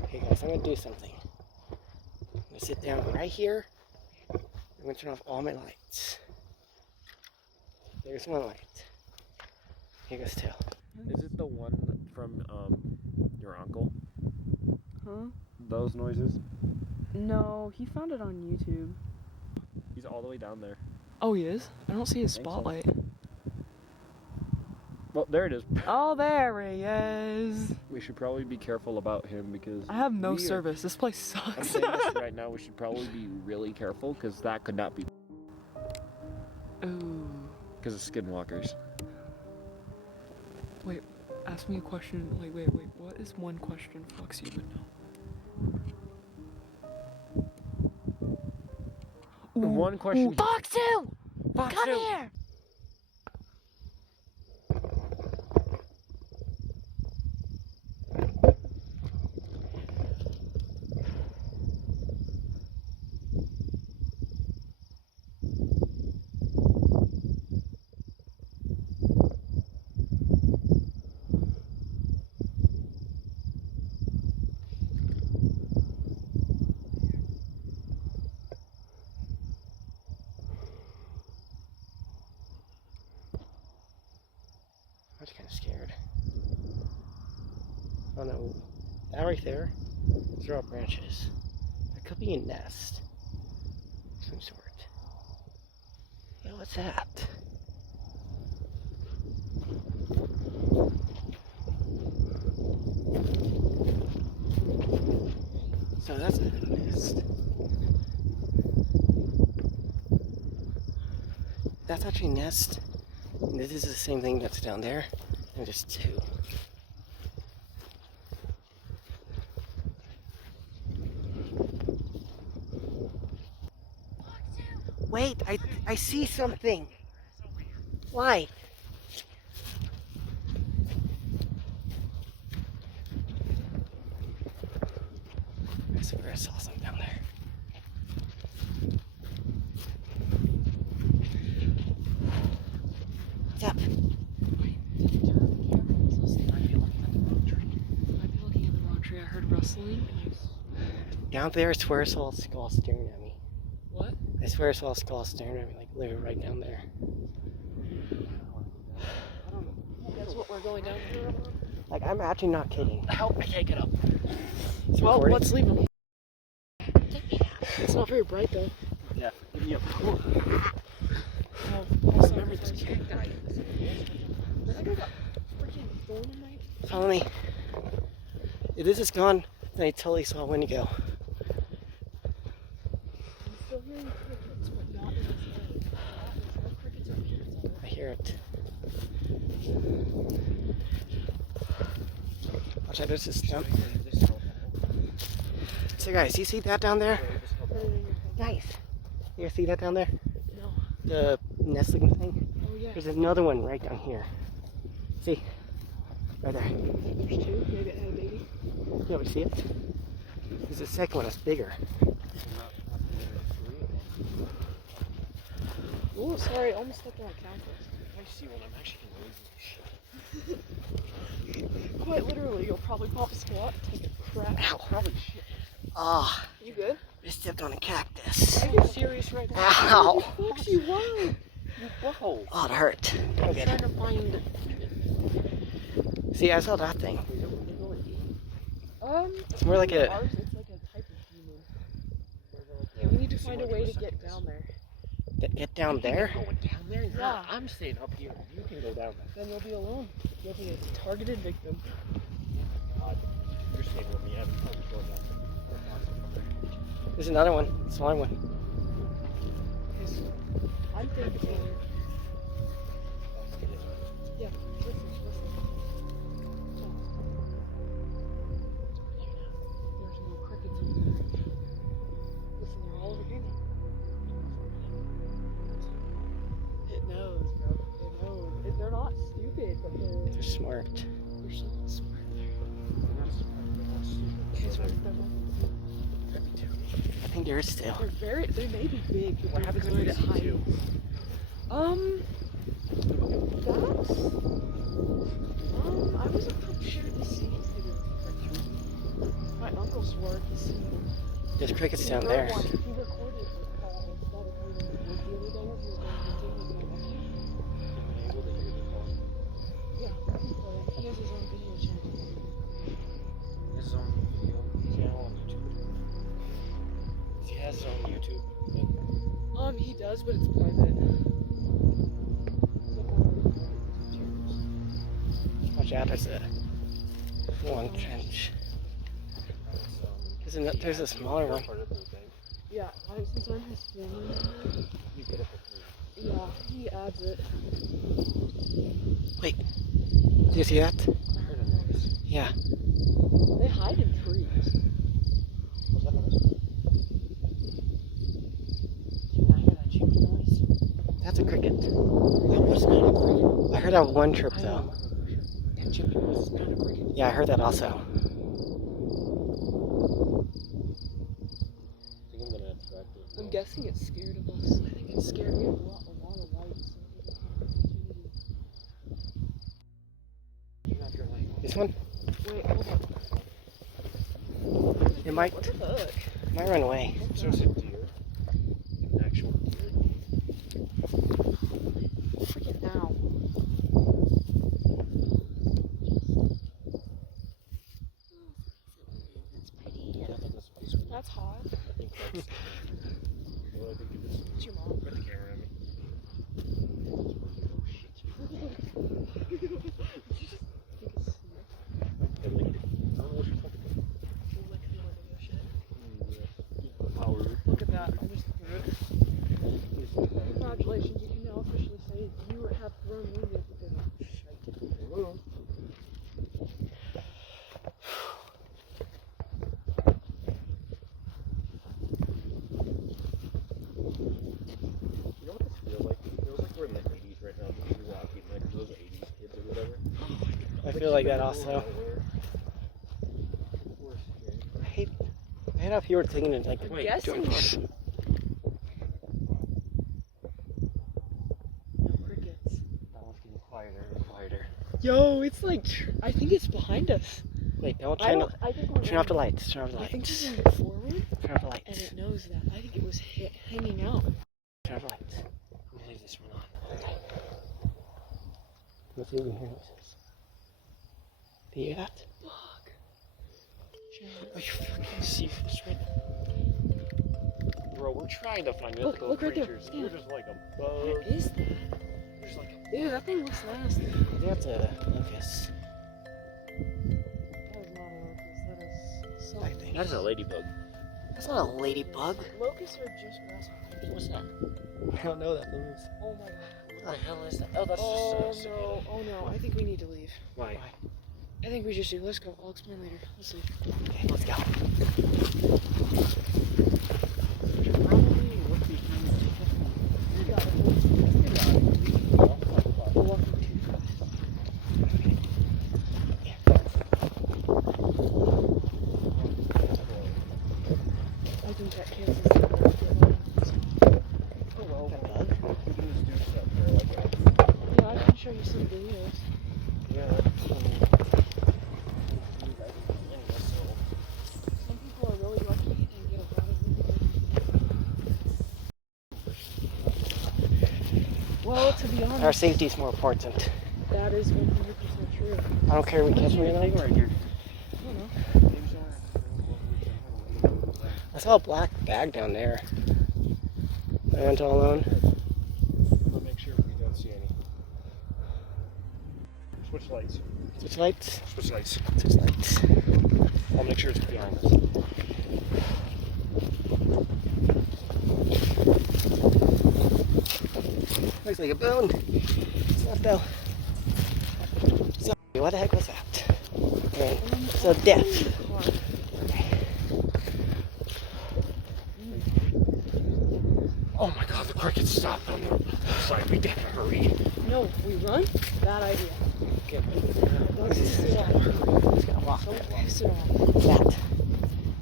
Okay guys, I'm gonna do something. I'm gonna sit down right here. I'm gonna turn off all my lights. There's one light. Here goes two. Is it the one from your uncle? Huh? Those noises? No, he found it on YouTube. He's all the way down there. Oh, he is? I don't see his I think so. spotlight. Well, there it is. Oh, there he is. We should probably be careful about him because I have no we are- service. This place I'm sucks. saying this right now. We should probably be really careful because that could not be Ooh. because of skinwalkers. Wait, ask me a question. Wait. What is one question Fox you would know? One question. Foxu! Foxu! Come here! I was kind of scared. Oh no, that right there, those are all branches. There could be a nest of some sort. Yeah, what's that? So that's not a nest. That's actually a nest. And this is the same thing that's down there. And there's two. Wait, I see something. Why? I swear I saw something down there. What's up? Might be looking at the wrong tree. I heard rustling. Down there, I swear I saw a skull staring at me. What? I swear I saw a skull staring at me, like literally right down there. That's what we're going down here. Like, I'm actually not kidding. Help me take it up. It's Well, recording. let's leave him. It's not very bright though. Yeah. Yep. Also, remember this cacti. Follow me. If this is gone, then I totally saw a Wendigo. I'm still hearing crickets, but not in this area. There's no crickets over here. I hear it. Watch out, there's this stump. So guys, you see that down there? Nice. You see that down there? No. The nest looking thing? Oh yeah. There's another one right down here. See? Right there. There's two. Maybe it had a baby. Yeah, but see it? There's a second one that's bigger. Oh, sorry. I almost stepped on a cactus. I see one. I'm actually lazy. quite literally, you'll probably pop a squat and take a crap. Ow. Holy shit. Ah, You good? I stepped on a cactus. Are you serious right now? Ow. Fuck you were. You whoa. Oh, it hurt. I'm Okay. trying to find. See, I saw that thing. It's more like a. Ours, it's like a type of demon. Yeah, we need to find a way to get down there. Get down there? Going down there? Yeah. I'm staying up here. You can go down there. Then you'll be alone. You'll be a targeted victim. God, you're staying with me. I haven't told you going down there. There's another one. Smaller one. I'm thinking. Yeah, listen. There's no crickets in there. Listen, they're all over here now. It knows, bro. It knows. They're not stupid, but They're smart. they're so smart. They're not smart. They're not stupid. Okay, so they're not. I think there is still. They may be big, but What they're happens good if at we see two? hiding. I wasn't pretty sure the scene. My uncle swore he seen them. There's crickets down He there. heard one. He recorded it with Paul. That was the other day when he was going hunting. Able to hear the call. Yeah, he has his own video channel. This is on video channel on YouTube. He has his own YouTube. He does, but it's private. Watch out, there's a one trench. There's a smaller one. Yeah, since I'm his family member, You get it for free. yeah, he adds it. Wait, do you see that? I heard a noise. Yeah. They hide in trees. Was that noise? Did you not hear that chicken noise? That's a cricket. That was not a cricket. I heard that one chirp I though. know. That chicken noise is not a cricket. Yeah, I heard that also. I think I'm gonna attract it. I'm guessing it's scared of us. I think it's scared. We have a lot of light, so we don't have opportunity. Turn off your light. This one? Wait, hold on. It might What the fuck? run away. So it's a deer. An actual deer. Freaking now. Yeah, I think that's peaceful. That's hot. I think that's. Well, I think it is. It's your mom. Put the camera on me. I licked it. I don't know what you're fucking doing. Power. Look at that. I just threw it. Congratulations. You can now officially say you have thrown Wendigo. Hello. You know what this feels like? It feels like we're in the 80s right now. Just walking like those 80s kids or whatever. I feel like that also. We're scared. I hate how people are taking it like Wait, guessing- doing this. Crickets. That one's getting quieter and quieter. Yo, it's like, I think it's behind us. Wait, don't I turn, don't. I think we're turn off the going- lights. Turn off the I think lights. it's moving forward, Turn off the and lights. it knows that. I think it was hanging out. Turn off the lights. I'm gonna leave this one on. Let's see if we can hear what it says. Do you hear that? Fuck. Oh, you fucking see this right now? Bro, we're trying to find Look, mythical look right there. creatures. Yeah. You're just like a What bug. is that? There's like a Ew, that thing looks nasty. I think that's a locust. That is not a locust. That is I something. think. That is a ladybug. That's not a ladybug. Locusts are just grasshoppers. What's that? I don't know that things. Oh my god. What the hell is that? Oh, that's Oh just a no. Oh no. I think we need to leave. Why? I think we just do. Let's go. I'll explain later. Let's leave. Okay, let's go. Probably look behind the We got it. We're walking too fast. I think that kills us. Hello. That bug? We can just do stuff here like that. Yeah, I can show you some videos. Yeah, that's be honest. Our safety is more important. That is 100% true. I don't care if we catch me or not. right here. I don't know. I saw a black bag down there. I went all alone. We'll make sure we don't see any. Switch lights. Switch lights. Switch lights. Switch lights. I'll make sure it's behind us. Looks like a bone. It's not though. So, what the heck was that? Okay. So death. Oh my god, the crickets stopped on the side. We gotta hurry. No, we run? Bad idea. Okay. Don't piss it off. Just gotta walk. Don't piss it off. That.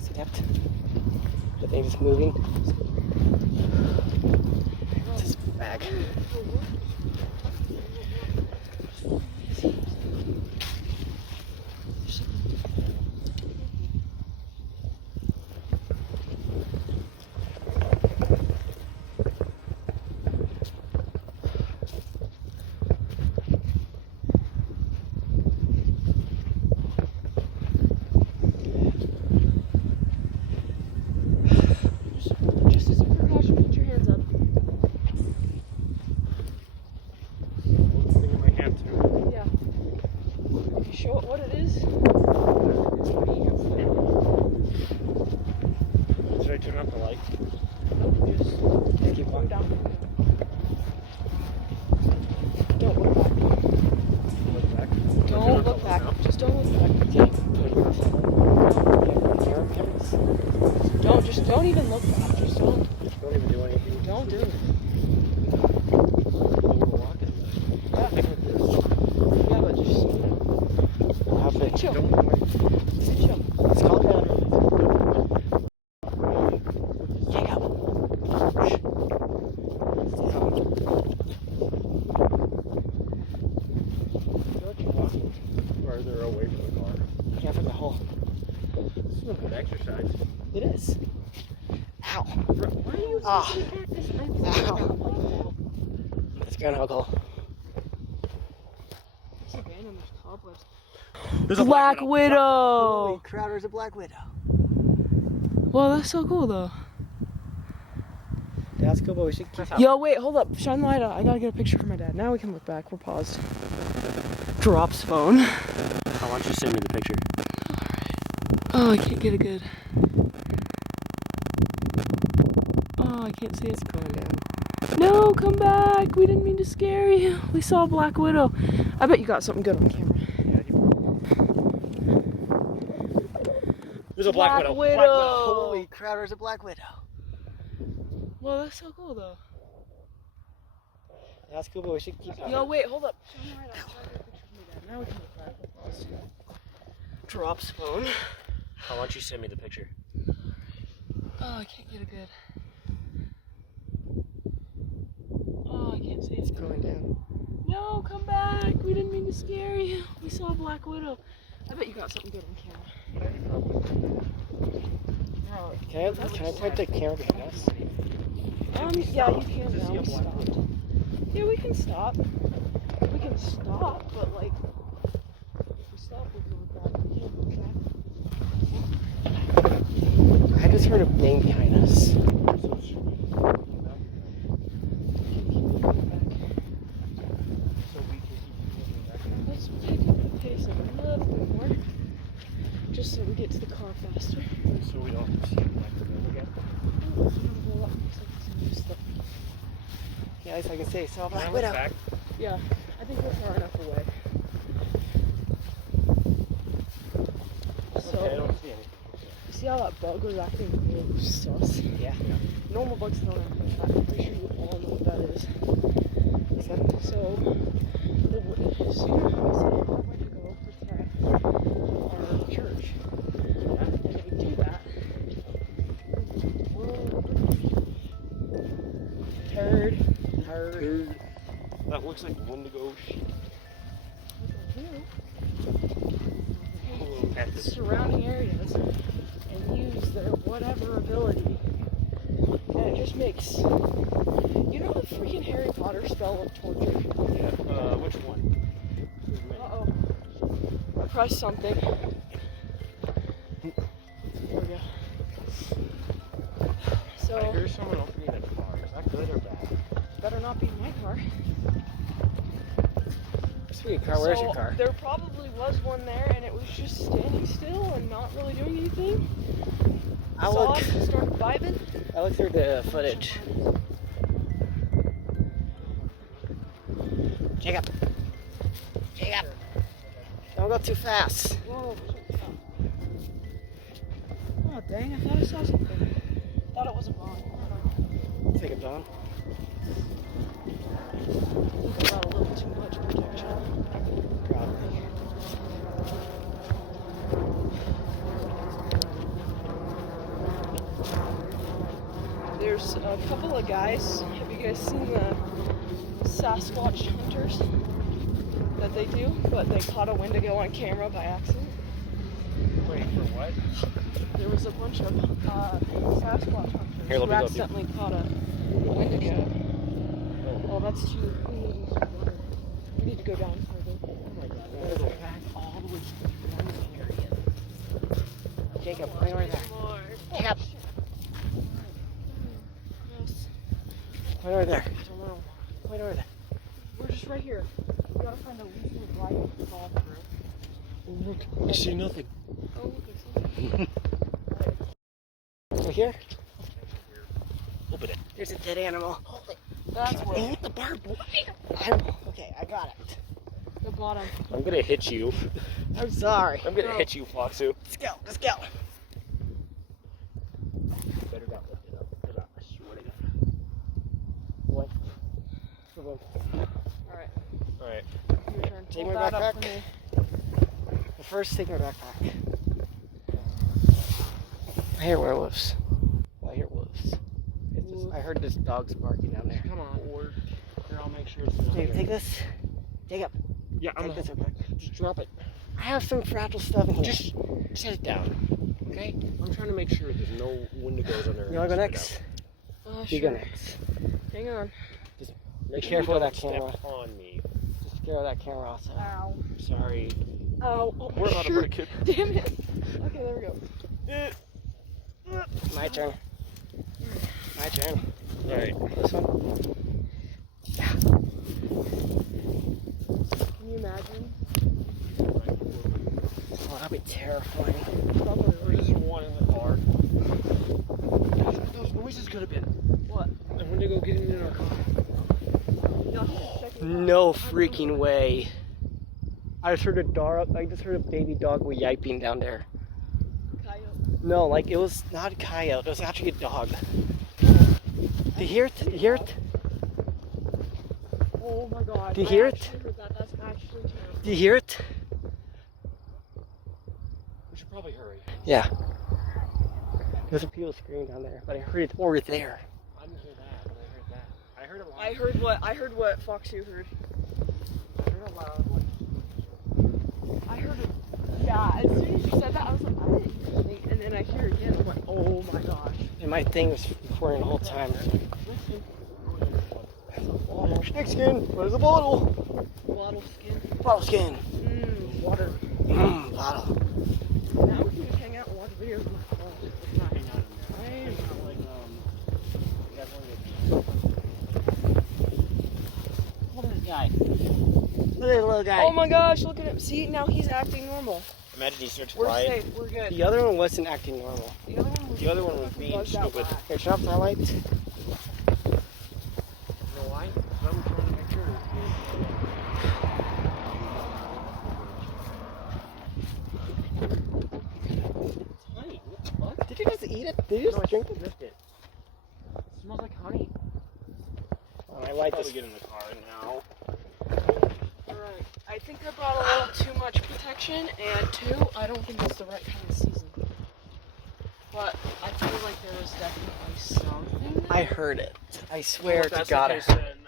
See that? The thing is moving. It's just a bag. Just as a precaution, put your hands up. Putting in my hand too. Yeah. Show it what it is. Should I turn up the light? Just Keep go walking. down. Don't look back. Look back. Don't look back. Just don't look back. Okay. Put your phone. Don't even look back. Just don't Don't even do anything. do it. We're walking. Yeah, but just How's it? chill. Don't Sit chill. Let's calm down. Hang up. walking farther away from the car. Yeah, from the hole. This is a good exercise. It is. Ow. Why are you Ah. such a cactus? Ow. It's groundhog hole. It's abandoned. There's cobwebs. There's Black Holy Widow. crap, there's a black widow. Well, that's so cool though. That's cool, but we should keep. Yo, wait, hold up. Shine the light out. I gotta get a picture for my dad. Now we can look back. We're paused. Drops phone. I want you to send me the picture. Oh, I can't get it good. Oh, I can't see it. It's going down. No, come back. We didn't mean to scare you. We saw a Black Widow. I bet you got something good on camera. There's a black widow. Widow. Black widow. Holy crap, there's a black widow. Well, that's so cool though. That's cool, but we should keep. Yo, wait, hold up. Shine the light out. I gotta get a picture for my dad. Now we can look back. We're paused. Drops phone. I want you to send me the picture. Oh, I can't get it good. Oh, I can't see it. It's going down. No, come back. We didn't mean to scare you. We saw a Black Widow. I bet you got something good on camera. Can I point the camera behind us? Yeah, you can now. We stopped. Yeah, we can stop. We can stop, but like, if we stop, we can look back. We can't look back. I just heard a bang behind us. Let's pick up the pace a little bit more, just so we get to the car faster. So we don't see the black widow again. Yeah, at least I can see. So, Can I black look widow. back? Yeah, I think we're far enough away. So, Okay, I don't see anything. you see how that bug was acting real sus? Yeah. Normal bugs don't act like that. I'm pretty sure you all know what that is. So, as soon as we said we're going to go protect our church, and we do that, Turd. That looks like Wendigo sheep. At the surrounding areas and use their whatever ability And it just makes, you know, the freaking Harry Potter spell of torture. Yeah. Which one? Uh-oh. I pressed something. There we go. So, I hear someone opening a car. Is that good or bad? better not be my car. Sweet car, where's your car? There probably was one there and it was just standing still and not really doing anything. I'll Saw look. it, start vibing. I looked through the footage. Jacob. Jacob. Don't go too fast. Whoa. Oh dang, I thought I saw something. Thought it was a bomb. Take it down. Got a little too much protection. Probably. There's a couple of guys. Have you guys seen the Sasquatch hunters that they do? But they caught a Wendigo on camera by accident. Wait, for what? There was a bunch of Sasquatch hunters Here, let who me go, accidentally caught a Wendigo. Oh, that's too. We need to go down further. Oh my god. There's a back all the way to the front area. Jacob, point over there. Jacob. Yes. Point over there. Point over there. We're just right here. We gotta find a least light to fall through. Look, I see nothing. Oh, look, there's something. Over here? Open it. There's a dead animal. Hold it. That's where. Hold the barb. Okay, I got it. The bottom. I'm gonna hit you. I'm sorry. I'm gonna hit you, Foxu. Let's go. Let's go. Better not lift it up. I swear to God. What? Alright, Alright. your turn. Take Hold my that up backpack. for me. But first, take my backpack. I hear werewolves. Well, I hear wolves. I heard this dog's barking down there. Come on. Here, I'll make sure it's not Jacob, there. take this. Jacob, Yeah, I'm take this gonna. real quick. Just drop it. I have some fragile stuff in here. Just set it down. Okay? I'm trying to make sure there's no Wendigos on there. You wanna go next? Sure. You go next. Hang on. Be careful of that camera. Step on me. Just scare that camera also. Ow. Sorry. Ow. Oh, We're about to hurt a kid. Damn it. Okay, there we go. My turn. My turn. Alright. This one. Can you imagine? Oh, that'd be terrifying. Probably There's one in the car. Those noises could have been. What? A Wendigo getting in our car. No freaking way. I just heard a dog. I just heard a baby dog yiping down there. Coyote. No, like it was not a coyote. It was actually a dog. Do you hear it? Do you hear it? Oh my god. Do you hear I it? actually heard that. That's actually terrible. Do you hear it? We should probably hurry. Yeah. There's some people screaming down there, but I heard it over there. I didn't hear that, but I heard that. I heard a loud. I heard what Foxu heard. I heard a loud one. I heard it. Yeah, as soon as you said that, I was like, I didn't hear anything. And then I hear it again. I'm like, oh my gosh. And my thing was recording the whole time. Listen. Snake skin. Where's the bottle? Waddle skin. Bottle skin. Water. Bottle. Now we can just hang out and watch videos on my phone. Let's not hang out in there. It's not like, you guys want to Look at this guy. Look at this little guy. Oh my gosh, look at him. See, now he's acting normal. Imagine he starts We're crying. safe. We're good. The other one wasn't acting normal. The other one was, The other one was being bugged out stupid. black. Here, turn off the lights. You know why? 'Cause I'm trying to make sure. Honey, what the fuck? Did you just eat it? Did you just drink it? Lift it. It smells like honey. Oh, I like Probably this. get in the car now. Alright. I think I brought a little too much protection, and two, I don't think it's the right kind of season. But I feel like there is definitely something. I heard it. I swear Well, if to that's God. the case, then-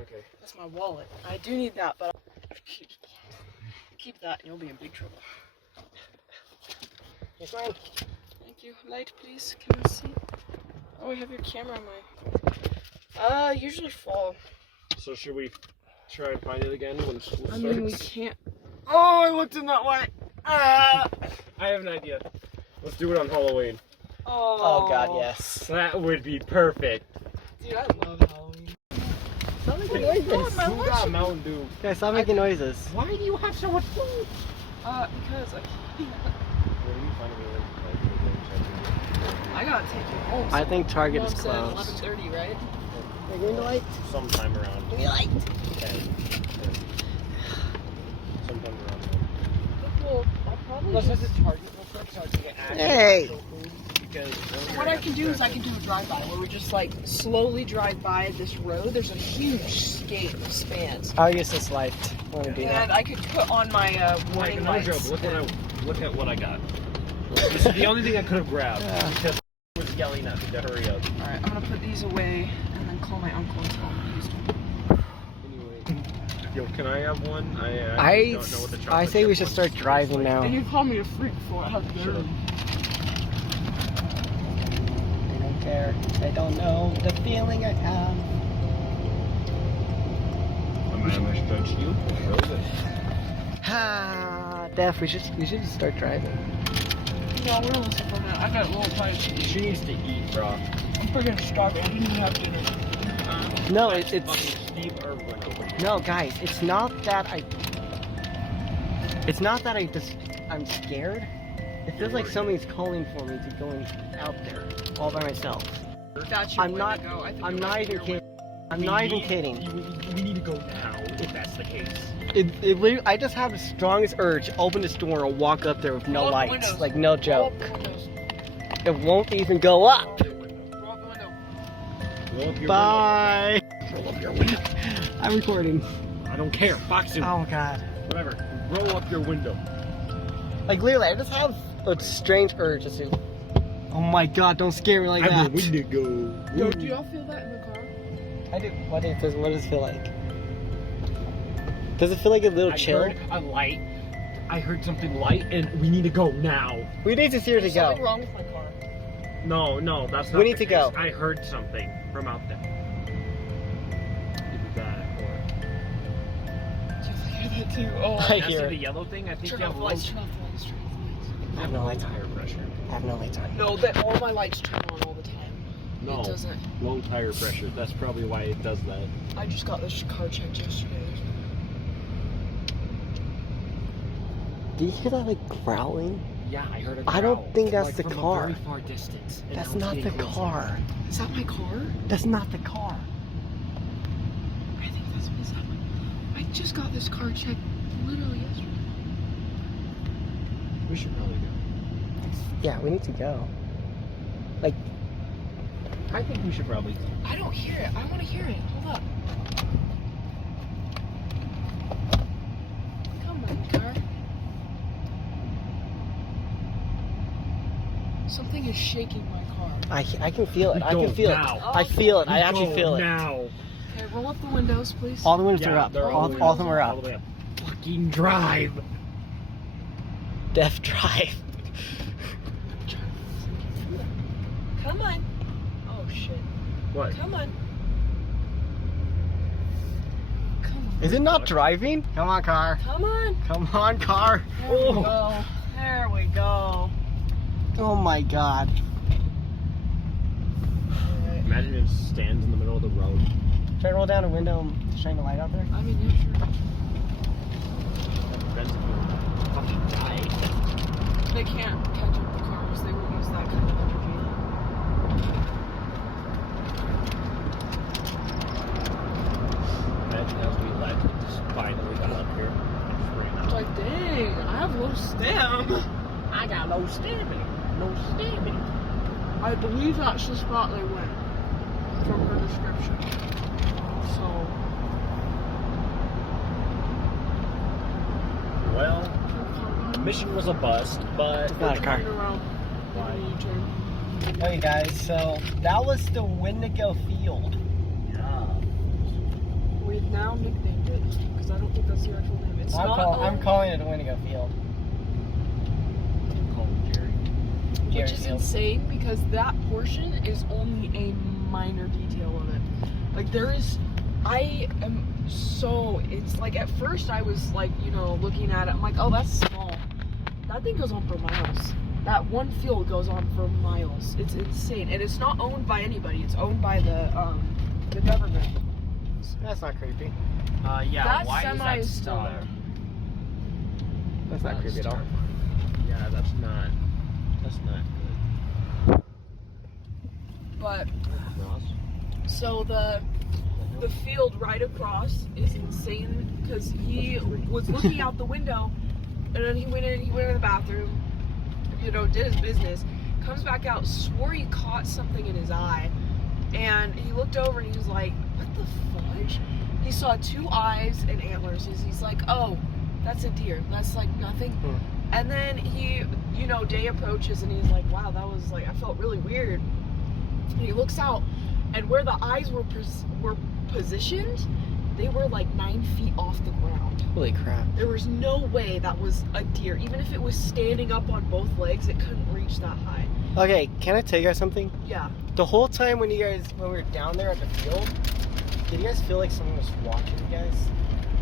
Okay. That's my wallet. I do need that, but keep that and you'll be in big trouble. Yes, ma'am. Thank you. Light, please. Can I see? Oh, I have your camera on my. Usually fall. So should we try and find it again when school starts? I mean, we can't. Oh, I looked in that way. I have an idea. Let's do it on Halloween. Oh God, yes. That would be perfect. Dude, I love Halloween. Stop making noises. Who got Mountain Dew? Guys, stop making noises. Why do you have so much food? Because I gotta take you home. I think Target is Mom said closed. 11:30, right? We're going to light. Sometime around Give me light. 10. Sometime around 10. Well, I'll probably Let's just... visit Target real quick so I can get actual Hey. food. Because What I can do is I can do a drive-by where we just like slowly drive by this road. There's a huge spans. I'll use this light. I want to do And that. I could put on my warning no lights. joke, look at what I got. This is the only thing I could have grabbed because I was yelling at me to hurry up. Alright, I'm gonna put these away and then call my uncle and tell him to use them. Anyway, yo, can I have one? I I don't know what the chocolate say chip we should one start tastes driving like. now. And you called me a freak for it. How dare you? I don't care. I don't know the feeling I have. Am I gonna judge you? Ah, Def, we should just start driving. No, we're gonna listen for a minute. I got a little tired. She needs to eat, bro. I'm freaking starving. I didn't even have dinner. No, it's Steve Irwin over here. no, guys. It's not that I'm scared. It feels like somebody's calling for me to go out there all by myself. That's your I'm way not. to go. I think I'm it not might be even your kidding. I'm not even kidding. We need to go now if that's the case. I just have the strongest urge to open this door and walk up there with no Roll up the lights. windows. Like, no Roll joke. up the windows. It won't even go up. Roll up the window. Roll up your Bye. window. Roll up your window. I'm recording. I don't care. Fox it. Oh, God. Whatever. Roll up your window. Like, literally, I just have a strange urge to say, oh my God, don't scare me like I'm a that. Wendigo. Yo, do y'all feel that in the car? I do. What does it feel like? Does it feel like a little chill? I heard a light. I heard something light, and we need to go now. We need to seriously There's something go. wrong with my car. No, that's not. We need the to go. case. I heard something from out there. Either that or. Do you hear that too? Oh, I That's hear the it. yellow thing. I think turn you off have the low. lights. Turn off the lights. Turn off the lights. I have no lights tire on. pressure. I have no lights on. No, that all my lights turn on all the time. No, It doesn't. low tire pressure. That's probably why it does that. I just got this car checked yesterday. Do you hear that, like, growling? Yeah, I heard a I don't growl, think that's like, the from car. A very far distance. and That's now it's not the getting closer. car. Is that my car? That's not the car. I think that's what is that. I just got this car checked literally yesterday. We should probably go. Yeah, we need to go. Like, I think we should probably go. I don't hear it. I want to hear it. Hold up. Come on, car. Something is shaking my car. I can feel it. We I go can feel now. it. I feel it. I We actually go feel it. now. Okay, roll up the windows, please. All the windows are Yeah, up. they're All of them are all up. the way up. Fucking drive. Death drive. Come on. Oh shit. What? Come on. Come on. Is it not driving? Come on, car. Come on. Come on, car. There we go. There we go. Oh my God. Imagine it stands in the middle of the road. Should I roll down a window and shine the light out there? I mean, yeah, sure. Fucking die. They can't catch up the cars. They won't use that kind of energy. Imagine as we left, it just finally got up here. Just ran It's out. like, dang, I have low stem. I got no stamina. No stamina. I believe that's the spot they went from her description. So, Well, mission was a bust, but Not a car. turn around. Why? Maybe you turn. Okay, guys. So that was the Wendigo field. yeah. We've now nicknamed it because I don't think that's the actual name. It's I'm not. calling it a Wendigo field. Call him Jerry. Jerry which is Field. insane because that portion is only a minor detail of it. Like it's like at first I was like, you know, looking at it, I'm like, oh, that's small. That thing goes on for miles. That one field goes on for miles. It's insane, and it's not owned by anybody. It's owned by the government. That's not creepy. Yeah, That why semi is is that still star? there. That's not creepy at all. Yeah, that's not good. But Ross? so the field right across is insane because he was looking out the window, and then he went in the bathroom, you know, did his business, comes back out, swore he caught something in his eye, and he looked over and he was like, what the fudge? He saw 2 eyes and antlers. He's like, oh, that's a deer. That's like nothing. And then he, you know, day approaches and he's like, wow, that was like, I felt really weird. And he looks out, and where the eyes were positioned, they were like 9 feet off the ground. Holy crap. There was no way that was a deer. Even if it was standing up on both legs, it couldn't reach that high. Okay, can I tell you guys something? Yeah. The whole time when we were down there at the field, did you guys feel like someone was watching you guys?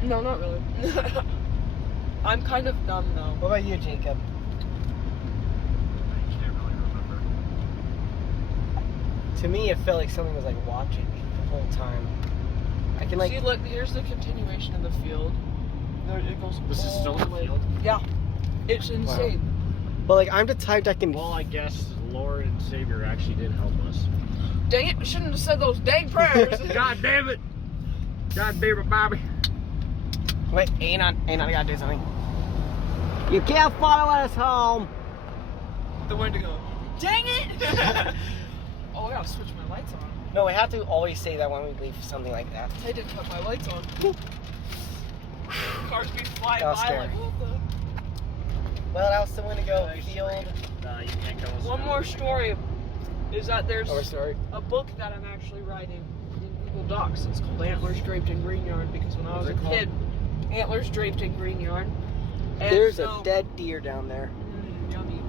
No, not really. I'm kind of dumb though. What about you, Jacob? I can't really remember. To me, it felt like something was like watching me the whole time. I can like. See, look, here's the continuation of the field. There, it goes This is all still the the way. field? Yeah. It's insane. Well, like I'm the type that can. Well, I guess Lord and Savior actually did help us. Dang it, we shouldn't have said those dang prayers. God damn it! God damn it, Bobby! Wait, ain't on, I gotta do something. You can't follow us home. The Wendigo. Dang it! Oh, I gotta switch my lights on. No, we have to always say that when we leave something like that. I didn't put my lights on. Cars be flying That was by scary. like, what the? Well, that was the Wendigo field. You can't go. One more story is that there's Our story. a book that I'm actually writing in Google Docs. It's called Antlers Draped in Green Yarn because when I was a What's it kid, Antlers Draped in Green Yarn. And There's so, a dead deer down there. Yummy.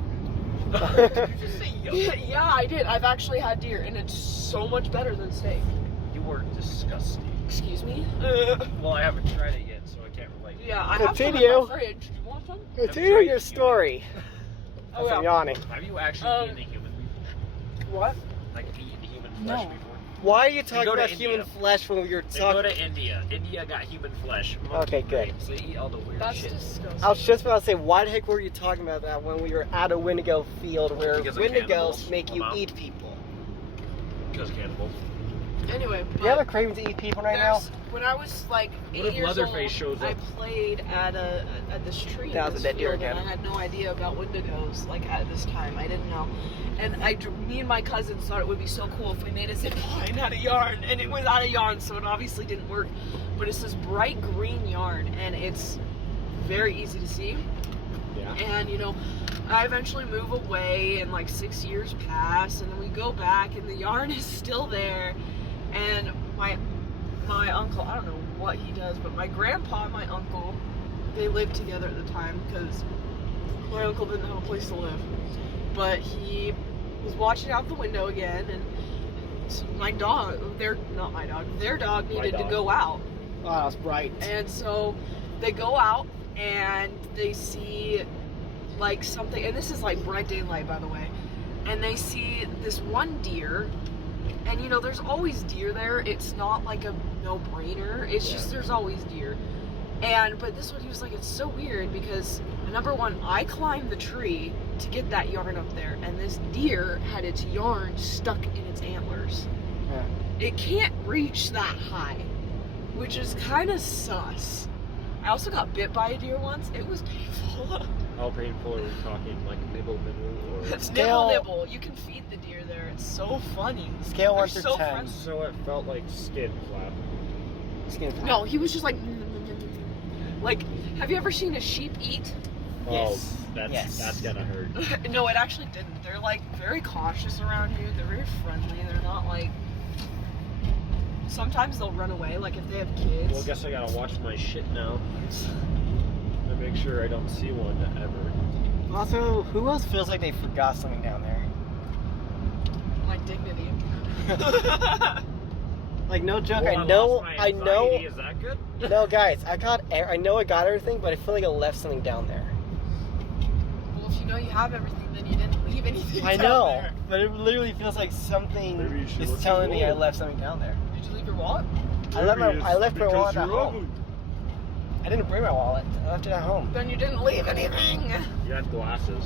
Yeah, I did. I've actually had deer, and it's so much better than steak. You were disgusting. Excuse me? Well, I haven't tried it yet, so I can't relate. Yeah, I have some in Continue. my fridge. Do you want some? Continue your story. Oh, I'm yeah. yawning. Have you actually eaten a human before? What? Like eaten human flesh No. before? Why are you They talking go to about human India. flesh when we were They go talking? to India. India got human flesh. Okay, good. brains. They eat all the weird That's shit. disgusting. I was just about to say, why the heck were you talking about that when we were at a Wendigo field where Because of Wendigos cannibals. make you Wow. eat people? Because cannibals. Anyway, Do you have a craving to eat people right now? when I was like 8 if years Leatherface old, shows I up? played at this tree. That in was this a dead deer field, again. And I had no idea about Wendigos. Like at this time, I didn't know. And me and my cousins thought it would be so cool if we made a zip line out of yarn, and it was out of yarn, so it obviously didn't work. But it's this bright green yarn, and it's very easy to see. Yeah. And you know, I eventually move away, and like 6 years pass, and then we go back, and the yarn is still there. And my uncle, I don't know what he does, but my grandpa and my uncle, they lived together at the time because my uncle didn't have a place to live. But he was watching out the window again, and my dog, their dog needed to go out. Oh, that was bright. And so they go out and they see like something, and this is like bright daylight, by the way, and they see this one deer, and you know, there's always deer there. It's not like a no-brainer. It's just there's always deer. But this one, he was like, it's so weird because number one, I climbed the tree to get that yarn up there, and this deer had its yarn stuck in its antlers. Yeah. It can't reach that high, which is kind of sus. I also got bit by a deer once. It was painful. How painful are we talking? Like nibble, or? It's Scale- nibble. You can feed the deer there. It's so funny. Scale They're 1 through so 10. friendly. So it felt like skin flap. Skin flap. No, he was just like, like, have you ever seen a sheep eat? Yes. Oh, Yes. that's gonna hurt. No, it actually didn't. They're like very cautious around you. They're very friendly. They're not like. Sometimes they'll run away, like if they have kids. Well, I guess I gotta watch my shit now. And make sure I don't see one ever. Also, who else feels like they forgot something down there? My dignity. Like, no joke, Well, I know, lost my anxiety. Is that good? No, guys, I know I got everything, but I feel like I left something down there. Well, if you know you have everything, then you didn't leave anything I down know, there. but it literally feels like Maybe something you should is look telling at me your I wallet. left something down there. Did you leave your wallet? I left my Because wallet at you're home. ugly. I didn't bring my wallet. I left it at home. Then you didn't leave anything. You had glasses.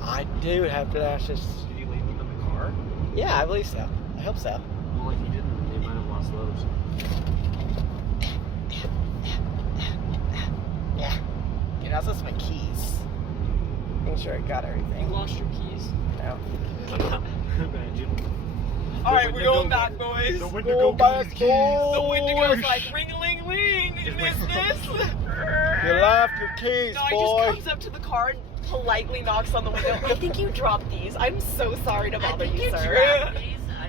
I do have glasses. Did you leave them in the car? Yeah, I believe so. I hope so. Well, if you didn't, they might have lost those. Yeah. You know, that's my keys. Making sure I got You everything. lost your keys. No. Imagine. Alright, we're going back, boys. The Wendigo got his keys. The Wendigo's like, ring-a-ling-ling, is this? You left your keys, No, I boy. just comes up to the car and politely knocks on the window. I think you dropped these. I'm so sorry to bother you, sir.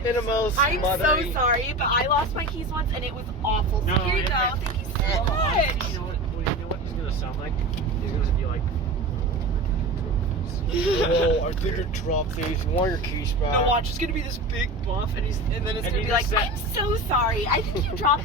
In the most I'm so mothery. sorry, but I lost my keys once and it was awful. So No, here you it- go. it- Thank you so much. You know what? Well, you know what he's gonna sound like? He's gonna be like. Oh, I think you dropped these. You want your keys back? No, watch. It's gonna be this big buff, and then it's And gonna he be like, just said- I'm so sorry. I think you dropped